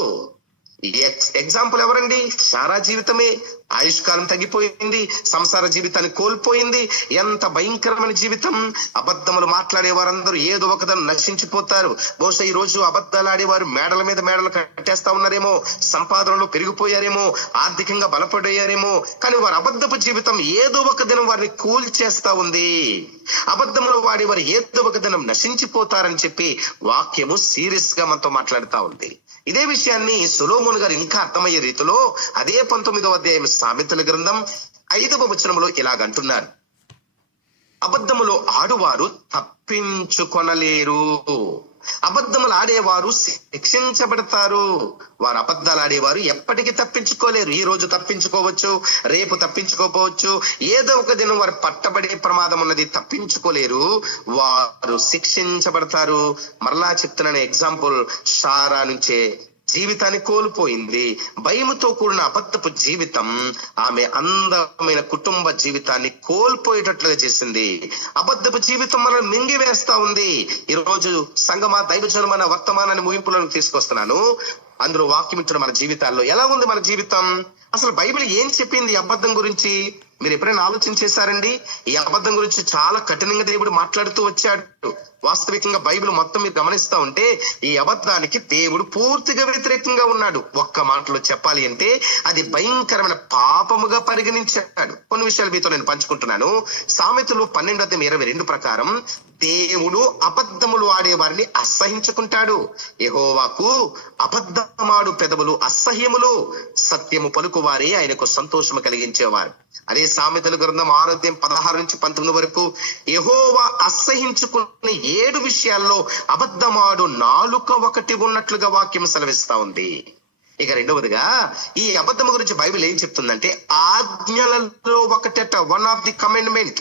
ఎగ్జాంపుల్ ఎవరండి? సారా జీవితమే. ఆయుష్కాలం తగ్గిపోయింది, సంసార జీవితాన్ని కోల్పోయింది. ఎంత భయంకరమైన జీవితం! అబద్ధములు మాట్లాడే వారందరూ ఏదో ఒకదాన్ని నశించిపోతారు. బహుశా ఈ రోజు అబద్ధాలు ఆడేవారు మేడల మీద మేడలు కట్టేస్తా ఉన్నారేమో, సంపాదనలు పెరిగిపోయారేమో, ఆర్థికంగా బలపడయ్యారేమో, కానీ వారి అబద్ధపు జీవితం ఏదో ఒక దినం వారిని కూల్చేస్తా ఉంది. అబద్ధములు వాడేవారు ఏదో ఒక దినం నశించిపోతారని చెప్పి వాక్యము సీరియస్ గా మనతో మాట్లాడుతా ఉంది. ఇదే విషయాన్ని సొలొమోను గారు ఇంకా అర్థమయ్యే రీతిలో అదే 19వ అధ్యాయం సామెతల గ్రంథం 5వ వచనంలో ఇలాగంటున్నారు: అబద్ధములు ఆడువారు తప్పించుకొనలేరు. అబద్ధములు ఆడేవారు శిక్షించబడతారు. వారు అబద్ధాలు ఆడేవారు ఎప్పటికీ తప్పించుకోలేరు. ఈ రోజు తప్పించుకోవచ్చు, రేపు తప్పించుకోపోవచ్చు, ఏదో ఒక దినం వారు పట్టబడే ప్రమాదం ఉన్నది. తప్పించుకోలేరు, వారు శిక్షించబడతారు. మరలా చెప్తున్నాను ఎగ్జాంపుల్, సారా నుంచే జీవితాన్ని కోల్పోయింది. భయముతో కూడిన అబద్ధపు జీవితం ఆమె అందమైన కుటుంబ జీవితాన్ని కోల్పోయేటట్లుగా చేసింది. అబద్ధపు జీవితం మనల్ని మింగివేస్తా ఉంది. ఈ రోజు సంగమా దైవజనమైన వర్తమానాన్ని ముగింపులను తీసుకొస్తున్నాను. అందులో వాక్యం ఇచ్చిన మన జీవితాల్లో ఎలా ఉంది మన జీవితం? అసలు బైబిల్ ఏం చెప్పింది ఈ అబద్ధం గురించి? మీరు ఎప్పుడైనా ఆలోచన చేశారండి? ఈ అబద్ధం గురించి చాలా కఠినంగా దేవుడు మాట్లాడుతూ వచ్చాడు. వాస్తవికంగా బైబిల్ మొత్తం మీరు గమనిస్తా ఉంటే ఈ అబద్ధానికి దేవుడు పూర్తిగా వ్యతిరేకంగా ఉన్నాడు. ఒక్క మాటలో చెప్పాలి అంటే అది భయంకరమైన పాపముగా పరిగణించాడు. కొన్ని విషయాలు మీతో నేను పంచుకుంటున్నాను. సామెతలు 12:22 ప్రకారం దేవుడు అబద్ధములు ఆడే వారిని అసహించుకుంటాడు. యెహోవాకు అబద్ధమాడు పెదవులు అసహ్యములు, సత్యము పలుకు వారే ఆయనకు సంతోషము కలిగించేవారు. అదే సామెతల గ్రంథం 6:16-19 వరకు యెహోవా అసహించుకున్న 7 విషయాల్లో అబద్ధమాడు నాలుక ఒకటి ఉన్నట్లుగా వాక్యం సెలవిస్తా ఉంది. ఇక రెండవదిగా ఈ అబద్ధం గురించి బైబిల్ ఏం చెప్తుందంటే ఆజ్ఞలలో ఒకటట, వన్ ఆఫ్ ది కమాండ్మెంట్.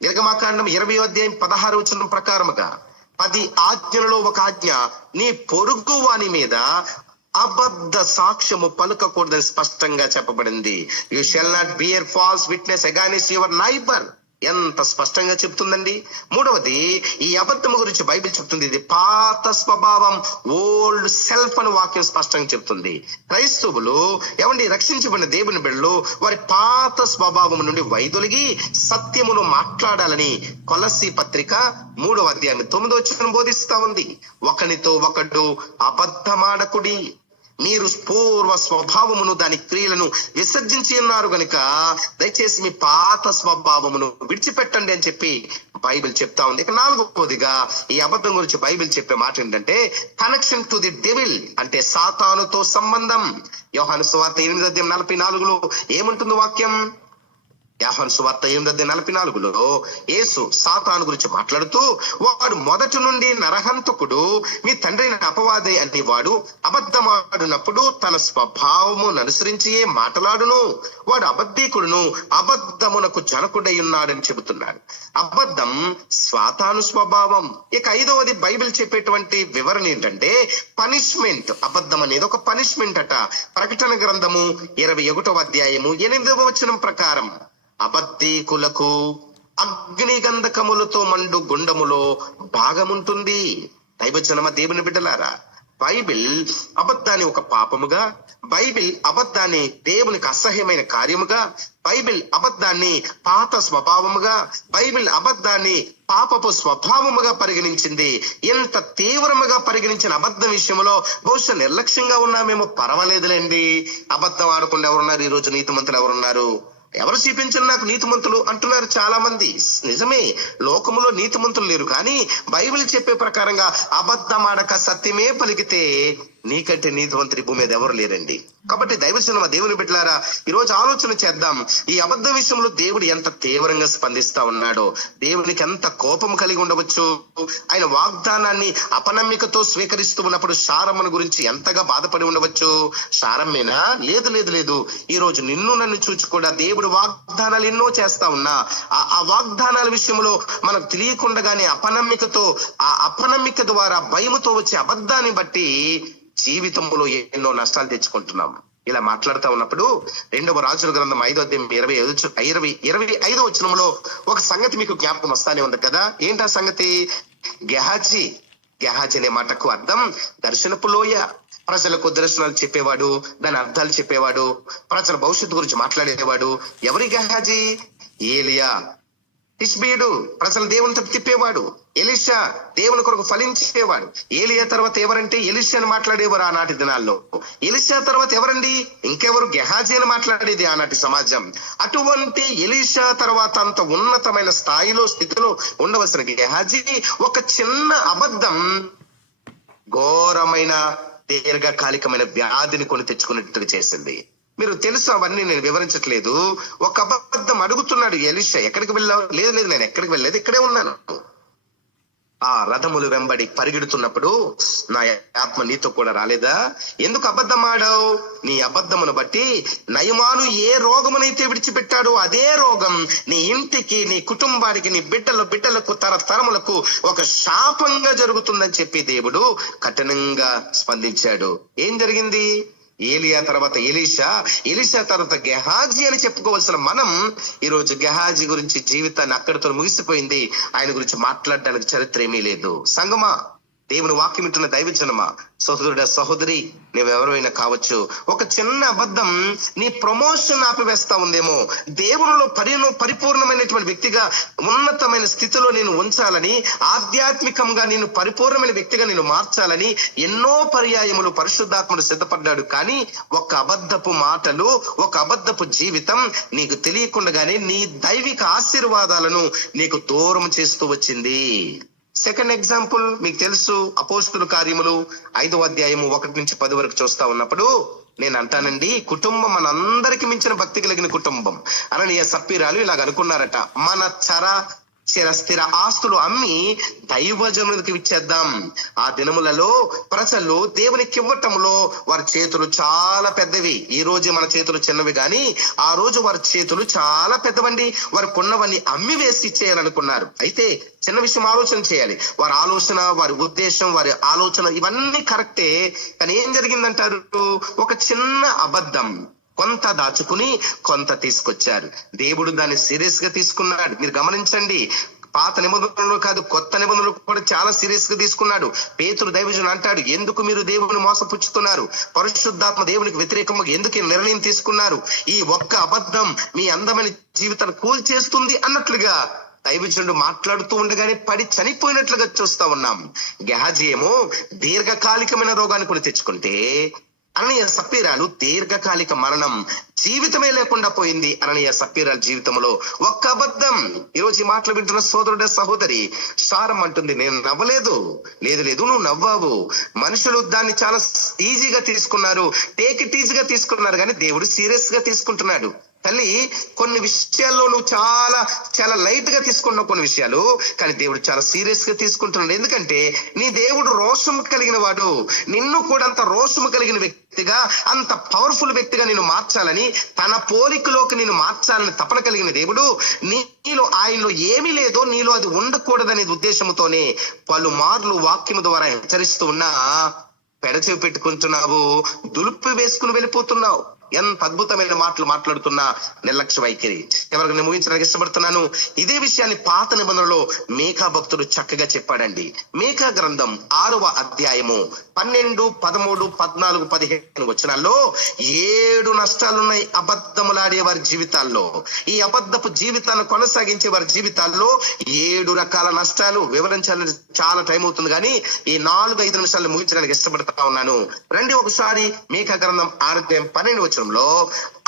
నిర్గమాకాండం 20వ అధ్యాయం 16వ వచనం ప్రకారముగా 10 ఆజ్ఞలలో ఒక ఆజ్ఞ, నీ పొరుగు వాని మీద అబద్ధ సాక్ష్యము పలుకకూడదని స్పష్టంగా చెప్పబడింది. You shall not bear false witness against your neighbour. ఎంత స్పష్టంగా చెప్తుందండి. మూడవది, ఈ అబద్ధం గురించి బైబిల్ చెప్తుంది ఇది పాత స్వభావం, ఓల్డ్ సెల్ఫ్ అని వాక్యం స్పష్టంగా చెప్తుంది. క్రైస్తవులు ఏమండి, రక్షించబడిన దేవుని బిడ్డలు వారి పాత స్వభావం నుండి వైదొలిగి సత్యమును మాట్లాడాలని కొలస్సీ పత్రిక 3వ అధ్యాయం 9వ వచనం బోధిస్తా ఉంది. ఒకనితో ఒకడు అబద్ధమాడకుడి, మీరు పూర్వ స్వభావమును దాని క్రియలను విసర్జించి ఉన్నారు గనుక దయచేసి మీ పాత స్వభావమును విడిచిపెట్టండి అని చెప్పి బైబిల్ చెప్తా ఉంది. ఇక 4వదిగా ఈ అబద్ధం గురించి బైబిల్ చెప్పే మాట ఏంటంటే కనెక్షన్ టు ది డెవిల్, అంటే సాతానుతో సంబంధం. యోహాను సువార్త 8:44లో ఏముంటుంది వాక్యం? యోహాను సువార్త 8:44లో యేసు సాతాను గురించి మాట్లాడుతూ, వాడు మొదటి నుండి నరహంతకుడు, మీ తండ్రి అపవాది అని వాడు అబద్ధమాడినప్పుడు తన స్వభావమును అనుసరించి మాట్లాడును, వాడు అబద్ధీకుడును, అబద్ధమునకు జనకుడై ఉన్నాడని చెబుతున్నాడు. అబద్ధం సాతాను స్వభావం. ఇక 5వది బైబిల్ చెప్పేటువంటి వివరణ ఏంటంటే పనిష్మెంట్. అబద్ధం అనేది ఒక పనిష్మెంట్ అట. ప్రకటన గ్రంథము 21వ అధ్యాయము 8వ వచనం ప్రకారం అబద్ధీకులకు అగ్ని గంధకములతో మండు గుండములో భాగముంటుంది. దైవజనమ దేవుని బిడ్డలారా, బైబిల్ అబద్ధాన్ని ఒక పాపముగా, బైబిల్ అబద్ధాన్ని దేవునికి అసహ్యమైన కార్యముగా, బైబిల్ అబద్ధాన్ని పాత స్వభావముగా, బైబిల్ అబద్ధాన్ని పాపపు స్వభావముగా పరిగణించింది. ఎంత తీవ్రముగా పరిగణించిన అబద్ధం విషయంలో బహుశా నిర్లక్ష్యంగా ఉన్నామేమో, పర్వాలేదులేండి. అబద్ధం ఆడకుండా ఎవరున్నారు ఈ రోజు? నీతిమంతులు ఎవరున్నారు? ఎవరు చూపించండి నాకు నీతిమంతులు అంటున్నారు చాలా మంది. నిజమే, లోకములో నీతిమంతులు లేరు, కానీ బైబిల్ చెప్పే ప్రకారంగా అబద్ధం ఆడక సత్యమే పలికితే నీకంటే నీతివంతుడి భూమి మీద ఎవరు లేరండి. కాబట్టి దైవజనమ, దేవుని బిడ్డలారా, ఈ రోజు ఆలోచన చేద్దాం. ఈ అబద్ధ విషయంలో దేవుడు ఎంత తీవ్రంగా స్పందిస్తా ఉన్నాడో, దేవునికి ఎంత కోపం కలిగి ఉండవచ్చు. ఆయన వాగ్దానాన్ని అపనమ్మికతో స్వీకరిస్తూ ఉన్నప్పుడు శారమ్మను గురించి ఎంతగా బాధపడి ఉండవచ్చు. శారమ్మేనా? లేదు లేదు లేదు. ఈ రోజు నిన్ను నన్ను చూచి కూడా దేవుడు వాగ్దానాలు ఎన్నో చేస్తా ఉన్నా ఆ వాగ్దానాల విషయంలో మనకు తెలియకుండానే అపనమ్మికతో, ఆ అపనమ్మిక ద్వారా భయముతో వచ్చే అబద్ధాన్ని బట్టి జీవితంలో ఎన్నో నష్టాలు తెచ్చుకుంటున్నాం. ఇలా మాట్లాడుతూ ఉన్నప్పుడు 2వ రాజుల గ్రంథం 5వ అధ్యాయం 25వ వచనంలో ఒక సంగతి మీకు జ్ఞాపకం వస్తానే ఉంది కదా. ఏంటా సంగతి? గెహాజీ అనే మాటకు అర్థం దర్శనపు లోయ. ప్రజలకు దర్శనాలు చెప్పేవాడు, దాని అర్థాలు చెప్పేవాడు, ప్రజల భవిష్యత్తు గురించి మాట్లాడేవాడు. ఎవరి గెహాజీ? ఏలియా. తిష్బీయుడు ప్రజలు దేవుని తట్టు తిప్పేవాడు. ఎలీషా దేవుని కొరకు ఫలించేవాడు. ఏలియా తర్వాత ఎవరంటే ఎలీషా అని మాట్లాడేవారు ఆనాటి దినాల్లో. ఎలీషా తర్వాత ఎవరండి? ఇంకెవరు? గెహాజీ అని మాట్లాడేది ఆనాటి సమాజం. అటువంటి ఎలీషా తర్వాత అంత ఉన్నతమైన స్థితిలో ఉండవలసిన గెహాజీ ఒక చిన్న అబద్ధం ఘోరమైన దీర్ఘకాలికమైన వ్యాధిని కొని తెచ్చుకున్నట్టుగా చేసింది. మీరు తెలుసు, అవన్నీ నేను వివరించట్లేదు. ఒక అబద్ధం అడుగుతున్నాడు ఎలీషా. ఎక్కడికి వెళ్ళావు? లేదు లేదు, నేను ఎక్కడికి వెళ్ళలేదు, ఇక్కడే ఉన్నాను. ఆ రథములు వెంబడి పరిగెడుతున్నప్పుడు నా ఆత్మ నీతో కూడా రాలేదా? ఎందుకు అబద్ధం ఆడావు? నీ అబద్ధమును బట్టి నయమాను ఏ రోగమునైతే విడిచిపెట్టాడో అదే రోగం నీ ఇంటికి, నీ కుటుంబానికి, నీ బిడ్డలకు తరతరములకు ఒక శాపంగా జరుగుతుందని చెప్పి దేవుడు కఠినంగా స్పందించాడు. ఏం జరిగింది? ఏలియా తర్వాత ఎలీషా తర్వాత గెహాజీ అని చెప్పుకోవాల్సిన మనం ఈ రోజు గెహాజీ గురించి జీవితాన్ని అక్కడితో ముగిసిపోయింది. ఆయన గురించి మాట్లాడడానికి చరిత్ర ఏమీ లేదు. సంగమా, దేవుని వాక్యం వింటున్న దైవజనమా, సహోదరుడా, సహోదరి, నువ్వెవరైనా కావచ్చు, ఒక చిన్న అబద్ధం నీ ప్రమోషన్ ఆపివేస్తా ఉందేమో. దేవునిలో పరిపూర్ణమైనటువంటి వ్యక్తిగా, ఉన్నతమైన స్థితిలో నేను ఉంచాలని, ఆధ్యాత్మికంగా నేను పరిపూర్ణమైన వ్యక్తిగా నేను మార్చాలని ఎన్నో పర్యాయములు పరిశుద్ధాత్ముడు సిద్ధపడ్డాడు. కానీ ఒక అబద్ధపు మాటలు, ఒక అబద్ధపు జీవితం నీకు తెలియకుండానే నీ దైవిక ఆశీర్వాదాలను నీకు దూరం చేస్తూ వచ్చింది. సెకండ్ ఎగ్జాంపుల్ మీకు తెలుసు, అపోస్తుల కార్యములు 5వ అధ్యాయము 1 నుంచి 10 వరకు చూస్తా ఉన్నప్పుడు నేను అంటానండి, కుటుంబం మనందరికి మించిన భక్తి కలిగిన కుటుంబం. అననీయ సప్పీరాలు ఇలాగ అనుకున్నారట, మన స్థిర ఆస్తులు అమ్మి దైవజనుడికి ఇచ్చేద్దాం. ఆ దినములలో ప్రజలు దేవునికి ఇవ్వటంలో వారి చేతులు చాలా పెద్దవి. ఈ రోజు మన చేతులు చిన్నవి, కానీ ఆ రోజు వారి చేతులు చాలా పెద్దవండి. వారు కొన్నవన్నీ అమ్మి వేసి ఇచ్చేయాలనుకున్నారు. అయితే చిన్న విషయం ఆలోచన చేయాలి. వారి ఆలోచన, వారి ఉద్దేశం, వారి ఆలోచన ఇవన్నీ కరెక్టే. కానీ ఏం జరిగిందంటారు? ఒక చిన్న అబద్ధం కొంత దాచుకుని కొంత తీసుకొచ్చారు. దేవుడు దాన్ని సీరియస్ గా తీసుకున్నాడు. మీరు గమనించండి, పాత నిబంధనలు కాదు, కొత్త నిబంధనలు కూడా చాలా సీరియస్ గా తీసుకున్నాడు. పేతురు దైవజనుడు అంటాడు, ఎందుకు మీరు దేవుని మోసపుచ్చుతున్నారు? పరిశుద్ధాత్మ దేవునికి వ్యతిరేకంగా ఎందుకు నిర్ణయం తీసుకున్నారు? ఈ ఒక్క అబద్ధం మీ అందమైన జీవితాన్ని కూల్చేస్తుంది అన్నట్లుగా దైవజనుడు మాట్లాడుతూ ఉండగానే పడి చనిపోయినట్లుగా చూస్తా ఉన్నాం. గెహాజీ ఏమో దీర్ఘకాలికమైన రోగాన్ని కొని తెచ్చుకుంటే, అననీయ సప్పీరాలు దీర్ఘకాలిక మరణం, జీవితమే లేకుండా పోయింది అననీయ సప్పీరాల జీవితంలో ఒక్క అబద్ధం. ఈరోజు ఈ మాటలు వింటున్న సోదరుడే, సహోదరి, సారం అంటుంది, నేను నవ్వలేదు. లేదు లేదు, నువ్వు నవ్వావు. మనుషులు దాన్ని చాలా ఈజీగా తీసుకున్నారు, టేక్ ఇట్ ఈజీగా తీసుకున్నారు, కానీ దేవుడు సీరియస్ గా తీసుకుంటున్నాడు. తల్లి, కొన్ని విషయాల్లో నువ్వు చాలా చాలా లైట్ గా తీసుకున్నావు కొన్ని విషయాలు, కానీ దేవుడు చాలా సీరియస్ గా తీసుకుంటున్నాడు. ఎందుకంటే నీ దేవుడు రోషము కలిగిన వాడు. నిన్ను కూడా అంత రోషము కలిగిన వ్యక్తిగా, అంత పవర్ఫుల్ వ్యక్తిగా నేను మార్చాలని, తన పోలికలోకి నేను మార్చాలని తపన కలిగిన దేవుడు నీలో, ఆయనలో ఏమీ లేదో నీలో అది ఉండకూడదనే ఉద్దేశంతోనే పలుమార్లు వాక్యము ద్వారా హెచ్చరిస్తూ ఉన్నా పెడచెవి పెట్టుకుంటున్నావు, దులుపు వేసుకుని వెళ్ళిపోతున్నావు. ఎంత అద్భుతమైన మాటలు మాట్లాడుతున్నా నిర్లక్ష్య వైఖరి. ఎవరికి నేను ముగించడానికి ఇష్టపడుతున్నాను. ఇదే విషయాన్ని పాత నిబంధనలో మీకా భక్తుడు చక్కగా చెప్పాడండి. మీకా గ్రంథం 6వ అధ్యాయము 12, 13, 14, 15 వచనాల్లో 7 నష్టాలున్నాయి అబద్ధములాడే వారి జీవితాల్లో. ఈ అబద్ధపు జీవితాన్ని కొనసాగించే వారి జీవితాల్లో 7 రకాల నష్టాలు. వివరించాలని చాలా టైం అవుతుంది కానీ ఈ 4-5 నిమిషాలు ముగించడానికి ఇష్టపడతా ఉన్నాను. రండి ఒకసారి మీకా గ్రంథం 6వ అధ్యాయం 12 వచనంలో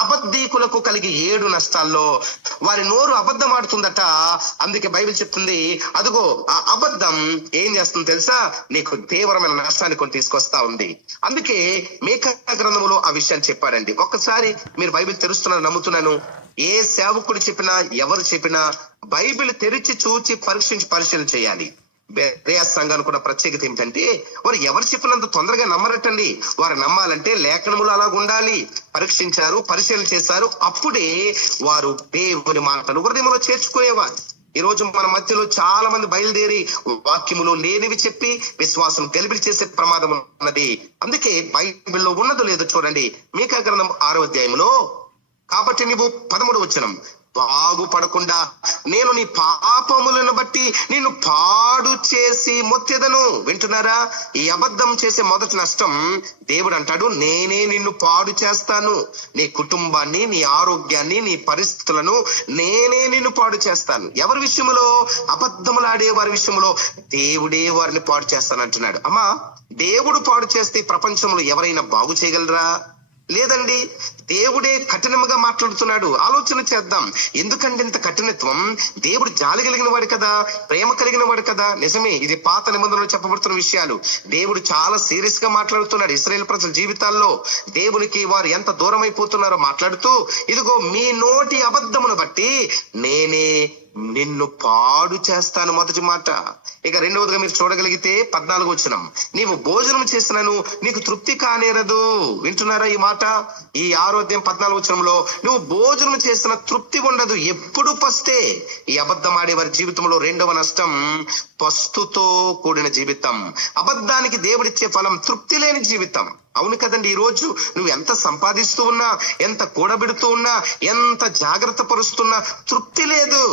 అబద్ధీకులకు కలిగి 7 నష్టాల్లో వారి నోరు అబద్ధం ఆడుతుందట. అందుకే బైబిల్ చెప్తుంది, అదిగో ఆ అబద్ధం ఏం చేస్తుంది తెలుసా, నీకు తీవ్రమైన నష్టాన్ని కొని తీసుకొస్తా ఉంది. అందుకే మీకా గ్రంథంలో ఆ విషయాన్ని చెప్పాడండి. ఒక్కసారి మీరు బైబిల్ తెరుస్తున్నారు నమ్ముతున్నాను. ఏ సేవకుడు చెప్పినా ఎవరు చెప్పినా బైబిల్ తెరిచి చూచి పరిశీలన చేయాలి. బెరేయా సంఘానికి కూడా ప్రత్యేకత ఏమిటంటే వారు ఎవరు చెప్పినంత తొందరగా నమ్మరటండి. వారు నమ్మాలంటే లేఖనములు అలాగ ఉండాలి. పరీక్షించారు, పరిశీలన చేశారు, అప్పుడే వారు దేవుని మాటలు హృదయంలో చేర్చుకునేవారు. ఈ రోజు మన మధ్యలో చాలా మంది బయలుదేరి వాక్యములు లేనివి చెప్పి విశ్వాసం గలిబిలి చేసే ప్రమాదం ఉన్నది. అందుకే బైబిల్లో ఉన్నదో లేదో చూడండి. మీకా గ్రంథం 6వ అధ్యాయంలో కాబట్టి నీవు 13వ వచనం, బాగుపడకుండా నేను నీ పాపములను బట్టి నిన్ను పాడు చేసి మొత్తెదను. వింటున్నారా? ఈ అబద్ధం చేసే మొదటి నష్టం దేవుడు అంటాడు, నేనే నిన్ను పాడు చేస్తాను. నీ కుటుంబాన్ని, నీ ఆరోగ్యాన్ని, నీ పరిస్థితులను నేనే నిన్ను పాడు చేస్తాను. ఎవరి విషయంలో? అబద్ధములాడే వారి విషయంలో దేవుడే వారిని పాడు చేస్తానంటున్నాడు. అమ్మా, దేవుడు పాడు చేస్తే ప్రపంచంలో ఎవరైనా బాగు చేయగలరా? లేదండి. దేవుడే కఠినముగా మాట్లాడుతున్నాడు. ఆలోచన చేద్దాం. ఎందుకంటే ఇంత కఠినత్వం? దేవుడు జాలి కలిగిన వాడు కదా, ప్రేమ కలిగిన వాడు కదా. నిజమే, ఇది పాత నిబంధనలో చెప్పబడుతున్న విషయాలు. దేవుడు చాలా సీరియస్ గా మాట్లాడుతున్నాడు ఇశ్రాయేలు ప్రజల జీవితాల్లో. దేవునికి వారు ఎంత దూరం అయిపోతున్నారో మాట్లాడుతూ, ఇదిగో మీ నోటి అబద్ధమును బట్టి నేనే నిన్ను పాడు చేస్తాను. మొదటి మాట. ఇక రెండవదిగా మీరు చూడగలిగితే 14వ వచనం, నీవు భోజనం చేసినను నీకు తృప్తి కానేరదు. వింటున్నారా ఈ మాట? ఈ 6వ అధ్యాయం 14వ వచనంలో నువ్వు భోజనం చేసిన తృప్తి ఉండదు, ఎప్పుడు పస్తే. ఈ అబద్ధం ఆడే వారి జీవితంలో రెండవ నష్టం పస్తుతో కూడిన జీవితం. అబద్ధానికి దేవుడిచ్చే ఫలం తృప్తి లేని జీవితం. అవును కదండి. ఈ రోజు నువ్వు ఎంత సంపాదిస్తూ ఉన్నా, ఎంత కూడబెడుతూ ఉన్నా, ఎంత జాగ్రత్త పరుస్తున్నా తృప్తి లేదు.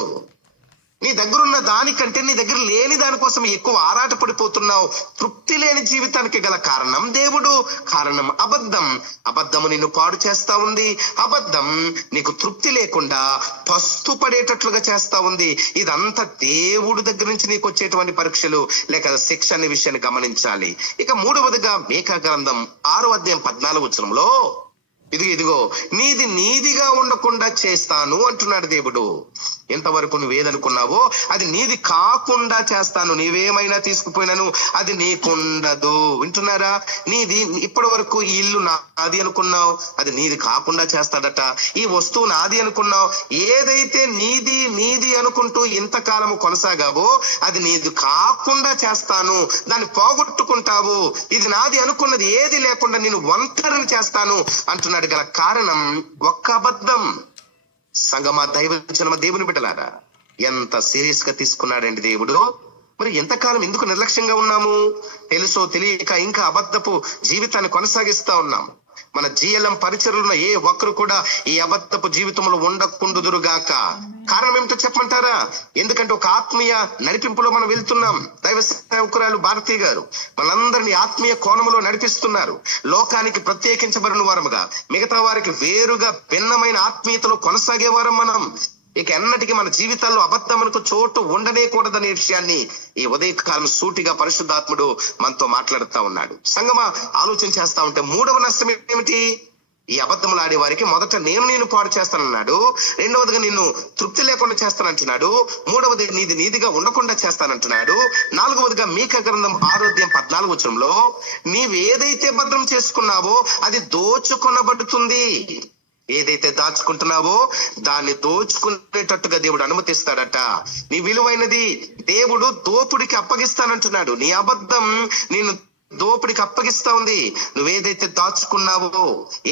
నీ దగ్గరున్న దానికంటే నీ దగ్గర లేని దానికోసం ఎక్కువ ఆరాట పడిపోతున్నావు. తృప్తి లేని జీవితానికి గల కారణం దేవుడు, కారణం అబద్ధం. అబద్ధము నిన్ను పాడు చేస్తా ఉంది. అబద్ధం నీకు తృప్తి లేకుండా పస్తు పడేటట్లుగా చేస్తా ఉంది. ఇదంతా దేవుడు దగ్గర నుంచి నీకు వచ్చేటువంటి పరీక్షలు లేక శిక్ష అనే విషయాన్ని గమనించాలి. ఇక మూడవదిగా మీకా గ్రంథం 6వ అధ్యాయం 14వ వచనంలో ఇదిగో నీది నీదిగా ఉండకుండా చేస్తాను అంటున్నాడు దేవుడు. ఎంతవరకు నువ్వేదనుకున్నావో అది నీది కాకుండా చేస్తాను. నీవేమైనా తీసుకుపోయినాను అది నీకుండదు. వింటున్నారా? నీది ఇప్పటి వరకు ఈ ఇల్లు నాది అనుకున్నావు, అది నీది కాకుండా చేస్తాడట. ఈ వస్తువు నాది అనుకున్నావు, ఏదైతే నీది అనుకుంటూ ఇంతకాలము కొనసాగావో అది నీది కాకుండా చేస్తాను. దాన్ని పోగొట్టుకుంటావు. ఇది నాది అనుకున్నది ఏది లేకుండా నేను ఒంటరిని చేస్తాను అంటున్నాడు. గల కారణం ఒక్క అబద్ధం. సంగమా, దైవజనమ, దేవుని బిడ్డలారా, ఎంత సీరియస్ గా తీసుకున్నాడండి దేవుడు. మరి ఎంతకాలం ఎందుకు నిర్లక్ష్యంగా ఉన్నాము? తెలుసో తెలియక ఇంకా అబద్ధపు జీవితాన్ని కొనసాగిస్తా ఉన్నాం. మన జీఎల్ఎం పరిచర్లున్న ఏ ఒక్కరు కూడా ఈ అబద్ధపు జీవితంలో ఉండకుండుదురుగాక. కారణం ఏమిటో చెప్పమంటారా? ఎందుకంటే ఒక ఆత్మీయ నడిపింపులో మనం వెళ్తున్నాం. దైవ సేవకురాలు భారతి గారు మనందరినీ ఆత్మీయ కోణములో నడిపిస్తున్నారు. లోకానికి ప్రత్యేకించబడిన వారముగా, మిగతా వారికి వేరుగా భిన్నమైన ఆత్మీయతలో కొనసాగే వారం మనం. ఇక ఎన్నటికీ మన జీవితాల్లో అబద్ధములకు చోటు ఉండనే కూడదనే విషయాన్ని ఈ ఉదయకాలం సూటిగా పరిశుద్ధాత్ముడు మనతో మాట్లాడుతా ఉన్నాడు. సంగమా, ఆలోచన చేస్తా ఉంటే మూడవ నష్టం ఏమిటి? ఈ అబద్ధములు ఆడే వారికి మొదట నేను పాడు చేస్తానన్నాడు. రెండవదిగా నిన్ను తృప్తి లేకుండా చేస్తానంటున్నాడు. మూడవది నీదిగా ఉండకుండా చేస్తానంటున్నాడు. నాలుగవదిగా మీకా గ్రంథం 6వ అధ్యాయం 14వ వచనంలో నీవేదైతే భద్రం చేసుకున్నావో అది దోచుకొనబడుతుంది. ఏదైతే దాచుకుంటున్నావో దాన్ని దోచుకునేటట్టుగా దేవుడు అనుమతిస్తాడట. నీ విలువైనది దేవుడు దోపుడికి అప్పగిస్తానంటున్నాడు. నీ అబద్ధం నేను దోపిడికి అప్పగిస్తా ఉంది. నువ్వేదైతే దాచుకున్నావో,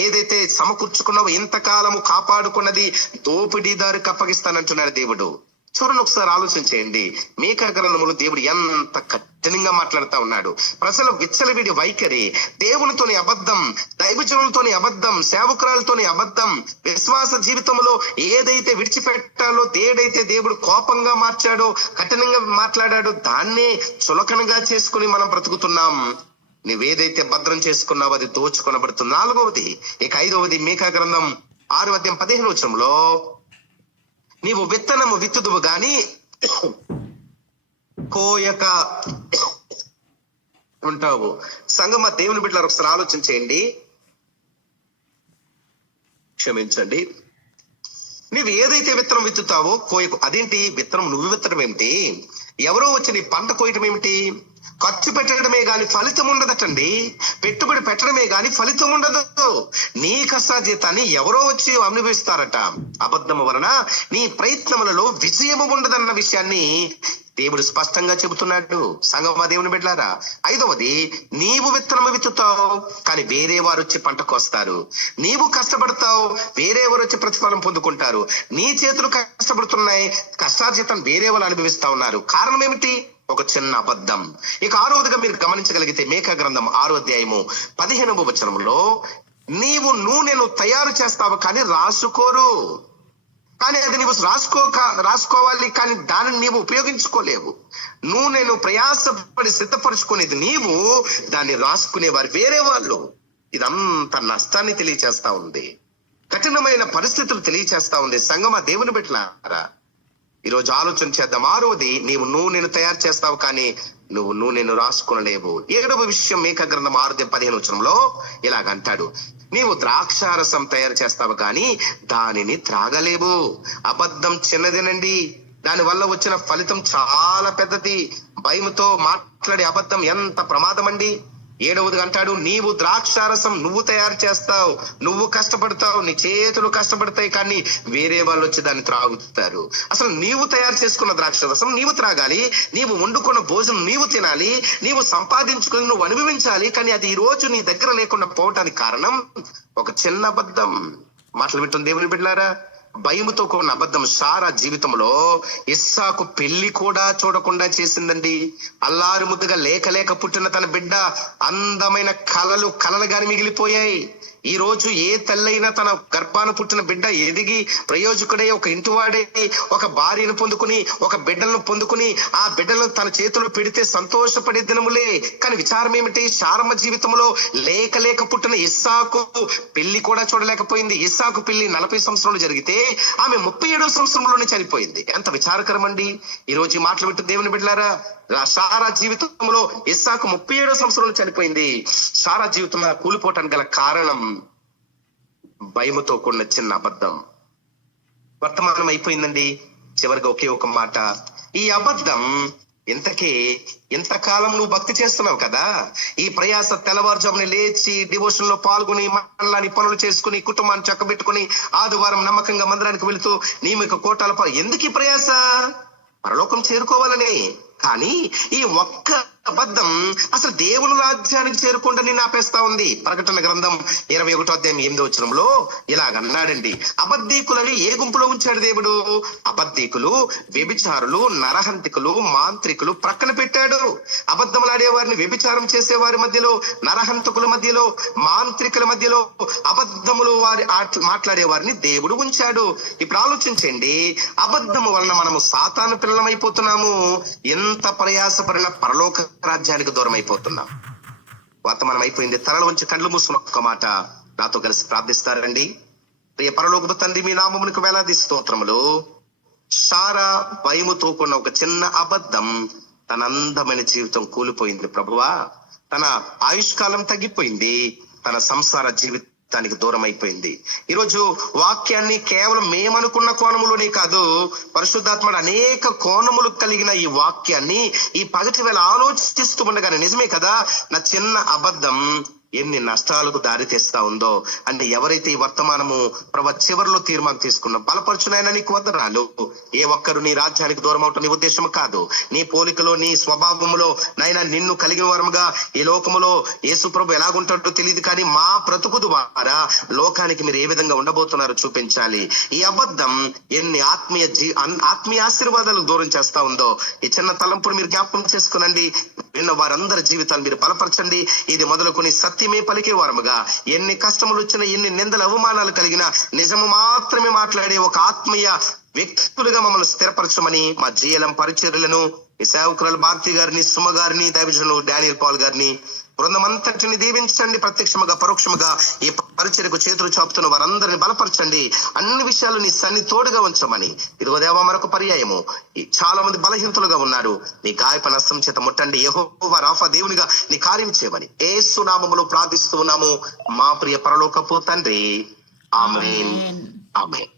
ఏదైతే సమకూర్చుకున్నావో, ఇంతకాలము కాపాడుకున్నది దోపిడీదారికి అప్పగిస్తానంటున్నాడు దేవుడు. చూడండి, ఒకసారి ఆలోచన చేయండి. మీకా గ్రంథములో దేవుడు ఎంత కఠినంగా మాట్లాడుతా ఉన్నాడు. ప్రజల విచ్చలవిడి వైఖరి, దేవునితోని అబద్ధం, దైవజనులతోని అబద్ధం, సేవకురాలతోని అబద్ధం, విశ్వాస జీవితంలో ఏదైతే విడిచిపెట్టాలో, ఏదైతే దేవుడు కోపంగా మార్చాడో, కఠినంగా మాట్లాడాడో దాన్నే చులకనగా చేసుకుని మనం బ్రతుకుతున్నాం. నువ్వేదైతే భద్రం చేసుకున్నావో అది దోచుకొనబడుతుంది. 4వది. ఇక 5వది మీకా గ్రంథం 6:15 నీవు విత్తనము విత్తుదువు గాని కోయక ఉంటావు. సంగమ దేవుని బిడ్డలారా, ఒకసారి ఆలోచన చేయండి. క్షమించండి. నీవు ఏదైతే విత్తనం విత్తుతావో కోయకు. అదేంటి? విత్తనం నువ్వు విత్తడం ఏమిటి? ఎవరో వచ్చి నీ పంట కోయటం ఏమిటి? ఖర్చు పెట్టడమే గాని ఫలితం ఉండదటండి. పెట్టుబడి పెట్టడమే గాని ఫలితం ఉండదు. నీ కష్టాజీతాన్ని ఎవరో వచ్చి అనుభవిస్తారట. అబద్ధము వలన నీ ప్రయత్నములలో విజయము ఉండదన్న విషయాన్ని దేవుడు స్పష్టంగా చెబుతున్నాడు. సంగమా దేవుని బిడ్డలారా, 5వది, నీవు విత్తనము విత్తుతావు కానీ వేరే వారు వచ్చి పంట కోస్తారు. నీవు కష్టపడతావు, వేరే వారు వచ్చి ప్రతిఫలం పొందుకుంటారు. నీ చేతులు కష్టపడుతున్నాయి, కష్టార్జితం వేరే వాళ్ళు అనుభవిస్తా ఉన్నారు. కారణం ఏమిటి? ఒక చిన్న అబద్ధం. ఇక 6వదిగా మీరు గమనించగలిగితే మీకా గ్రంథం 6:15 నీవు నూనెను తయారు చేస్తావు కానీ రాసుకోరు. కానీ అది నీవు రాసుకోవాలి కానీ దానిని నీవు ఉపయోగించుకోలేవు. నూనెను ప్రయాసపడి సిద్ధపరుచుకునేది నీవు, దాన్ని రాసుకునేవారు వేరే వాళ్ళు. ఇదంతా నష్టాన్ని తెలియచేస్తా ఉంది, కఠినమైన పరిస్థితులు తెలియచేస్తా ఉంది. సంగమా దేవుని బిడ్డలారా, ఈరోజు ఆలోచన చేద్దాం. 6వది, నీవు నూనెను తయారు చేస్తావు కానీ నువ్వు నూనెను రాసుకునలేవు. 7వ విషయం మీకా గ్రంథం 6:15 ఇలాగంటాడు, నీవు ద్రాక్షారసం తయారు చేస్తావు కానీ దానిని త్రాగలేవు. అబద్ధం చిన్నదేనండి, దాని వల్ల వచ్చిన ఫలితం చాలా పెద్దది. భయముతో మాట్లాడే అబద్ధం ఎంత ప్రమాదం అండి. 7వది అంటాడు, నీవు ద్రాక్షారసం నువ్వు తయారు చేస్తావు, నువ్వు కష్టపడతావు, నీ చేతులు కష్టపడతాయి కానీ వేరే వాళ్ళు వచ్చి దాన్ని త్రాగుతారు. అసలు నీవు తయారు చేసుకున్న ద్రాక్షారసం నీవు త్రాగాలి, నీవు వండుకున్న భోజనం నీవు తినాలి, నీవు సంపాదించుకుని నువ్వు అనుభవించాలి. కానీ అది ఈ రోజు నీ దగ్గర లేకుండా పోవటానికి కారణం ఒక చిన్న అబద్ధం. మాటలు వింటుంది దేవుని బిడ్డలారా, భయముతో కూడిన అబద్ధం సారా జీవితంలో ఇస్సాకు పెళ్లి కూడా చూడకుండా చేసిందండి. అల్లారు ముద్దుగా లేక పుట్టిన తన బిడ్డ అందమైన కలలుగాని మిగిలిపోయాయి. ఈ రోజు ఏ తల్లైనా తన గర్భాన పుట్టిన బిడ్డ ఎదిగి ప్రయోజకుడై ఒక ఇంటివాడై ఒక భార్యను పొందుకుని ఒక బిడ్డలను పొందుకుని ఆ బిడ్డలను తన చేతులు పెడితే సంతోషపడే దినములే. కానీ విచారం ఏమిటి? శారమ్మ జీవితంలో లేక పుట్టిన ఇస్సాకు పెళ్లి కూడా చూడలేకపోయింది. ఇస్సాకు పెళ్లి 40 సంవత్సరాలు జరిగితే ఆమె 37వ సంవత్సరంలోనే చనిపోయింది. ఎంత విచారకరం అండి. ఈ రోజు ఈ మాటలు వింటూ దేవుని బిడ్డలారా, సారా జీవితంలో ఇస్సాకు 37వ సంవత్సరంలో చనిపోయింది. సారా జీవితంలో కూలిపోవటానికి గల కారణం భయముతో కూడిన చిన్న అబద్ధం. వర్తమానం అయిపోయిందండి. చివరిగా ఒకే ఒక మాట, ఈ అబద్ధం ఇంతకీ ఇంతకాలం నువ్వు భక్తి చేస్తున్నావు కదా, ఈ ప్రయాస తెల్లవారుజామున లేచి డివోషన్ లో పాల్గొని మనలాని పనులు చేసుకుని కుటుంబాన్ని చక్కబెట్టుకుని ఆదివారం నమ్మకంగా మందిరానికి వెళుతూ నీకు కోటాల ఎందుకు ఈ ప్రయాస? పరలోకం చేరుకోవాలని. కానీ ఈ ఒక్క అబద్ధం అసలు దేవుని రాజ్యానికి చేరుకుండా నిన్ను ఆపేస్తా ఉంది. ప్రకటన గ్రంథం 21:8 ఇలాగన్నాడండి, అబద్ధీకులని ఏ గుంపులో ఉంచాడు దేవుడు? అబద్ధీకులు, వ్యభిచారులు, నరహంతికులు, మాంత్రికులు ప్రక్కన పెట్టాడు. అబద్ధములాడే వారిని, వ్యభిచారం చేసే వారి మధ్యలో, నరహంతకుల మధ్యలో, మాంత్రికుల మధ్యలో, అబద్ధములు వారి మాట్లాడే వారిని దేవుడు ఉంచాడు. ఇప్పుడు ఆలోచించండి, అబద్ధము వలన మనము సాతాను పిల్లలమైపోతున్నాము. ఎంత ప్రయాసపడిన పరలోక రాజ్యానికి దూరం అయిపోతున్నాం. వర్తమానం అయిపోయింది. తలలు ఉంచి కళ్ళు మూసుకున్న ఒక్క మాట నాతో కలిసి ప్రార్థిస్తారండి. ప్రియ పరలోకపు తండ్రి, మీ నామమునకు వేలాది స్తోత్రములు. సారా భయముతో కూడిన ఒక చిన్న అబద్ధం తన అందమైన జీవితం కూలిపోయింది ప్రభువా. తన ఆయుష్కాలం తగ్గిపోయింది, తన సంసార జీవితానికి దూరం అయిపోయింది. ఈరోజు వాక్యాన్ని కేవలం మేమనుకున్న కోణములోనే కాదు, పరిశుద్ధాత్ముడు అనేక కోణములు కలిగిన ఈ వాక్యాన్ని ఈ పగటి వేళ ఆలోచిస్తూ ఉండగానే నిజమే కదా, నా చిన్న అబద్ధం ఎన్ని నష్టాలకు దారి తెస్తా ఉందో. అంటే ఎవరైతే ఈ వర్తమానము ప్రభు చివరిలో తీర్మానం తీసుకున్న బలపరచునైనా నీకు వందనాలు. ఏ ఒక్కరు నీ రాజ్యానికి దూరం అవటం నీ ఉద్దేశం కాదు. నీ పోలికలో నీ స్వభావములో నైనా నిన్ను కలిగిన వారముగా ఈ లోకములో యేసు ప్రభు ఎలాగుంటాడో తెలియదు, కానీ మా బ్రతుకు ద్వారా లోకానికి మీరు ఏ విధంగా ఉండబోతున్నారో చూపించాలి. ఈ అబద్ధం ఎన్ని ఆత్మీయ ఆశీర్వాదాలకు దూరం చేస్తా ఉందో ఈ చిన్న తలంపును మీరు జ్ఞాపకం చేసుకునండి. విన్న వారందరి జీవితాలు మీరు బలపరచండి. ఇది మొదలుకొని సత్యమే పలికే వారముగా ఎన్ని కష్టములు వచ్చినా, ఎన్ని నిందల అవమానాలు కలిగినా నిజము మాత్రమే మాట్లాడే ఒక ఆత్మీయ వ్యక్తులుగా మమ్మల్ని స్థిరపరచమని మా జీఎల్ఎం పరిచర్యలను, ఈ సేవకురాలు భారతి గారిని, సుమ గారిని, దైవజనులు డానియల్ పాల్ గారిని, బృందమంతటిని దీవించండి. ప్రత్యక్షముగా పరోక్షముగా ఈ పరిచర్యకు చేతులు చాపుతున్న వారందరిని బలపరచండి. అన్ని విషయాలు నీ సన్ని తోడుగా ఉంచమని. ఇదిగో దేవా మరొక పర్యాయము, చాలా మంది బలహీనతలుగా ఉన్నారు. నీ గాయప నష్టం చేత ముట్టండి. యెహోవా రాఫా దేవునిగా నీ కార్యం చేయమని యేసు నామములో ప్రార్థిస్తూ ఉన్నాము మా ప్రియ పరలోకపు తండ్రి. ఆమేన్. ఆమేన్.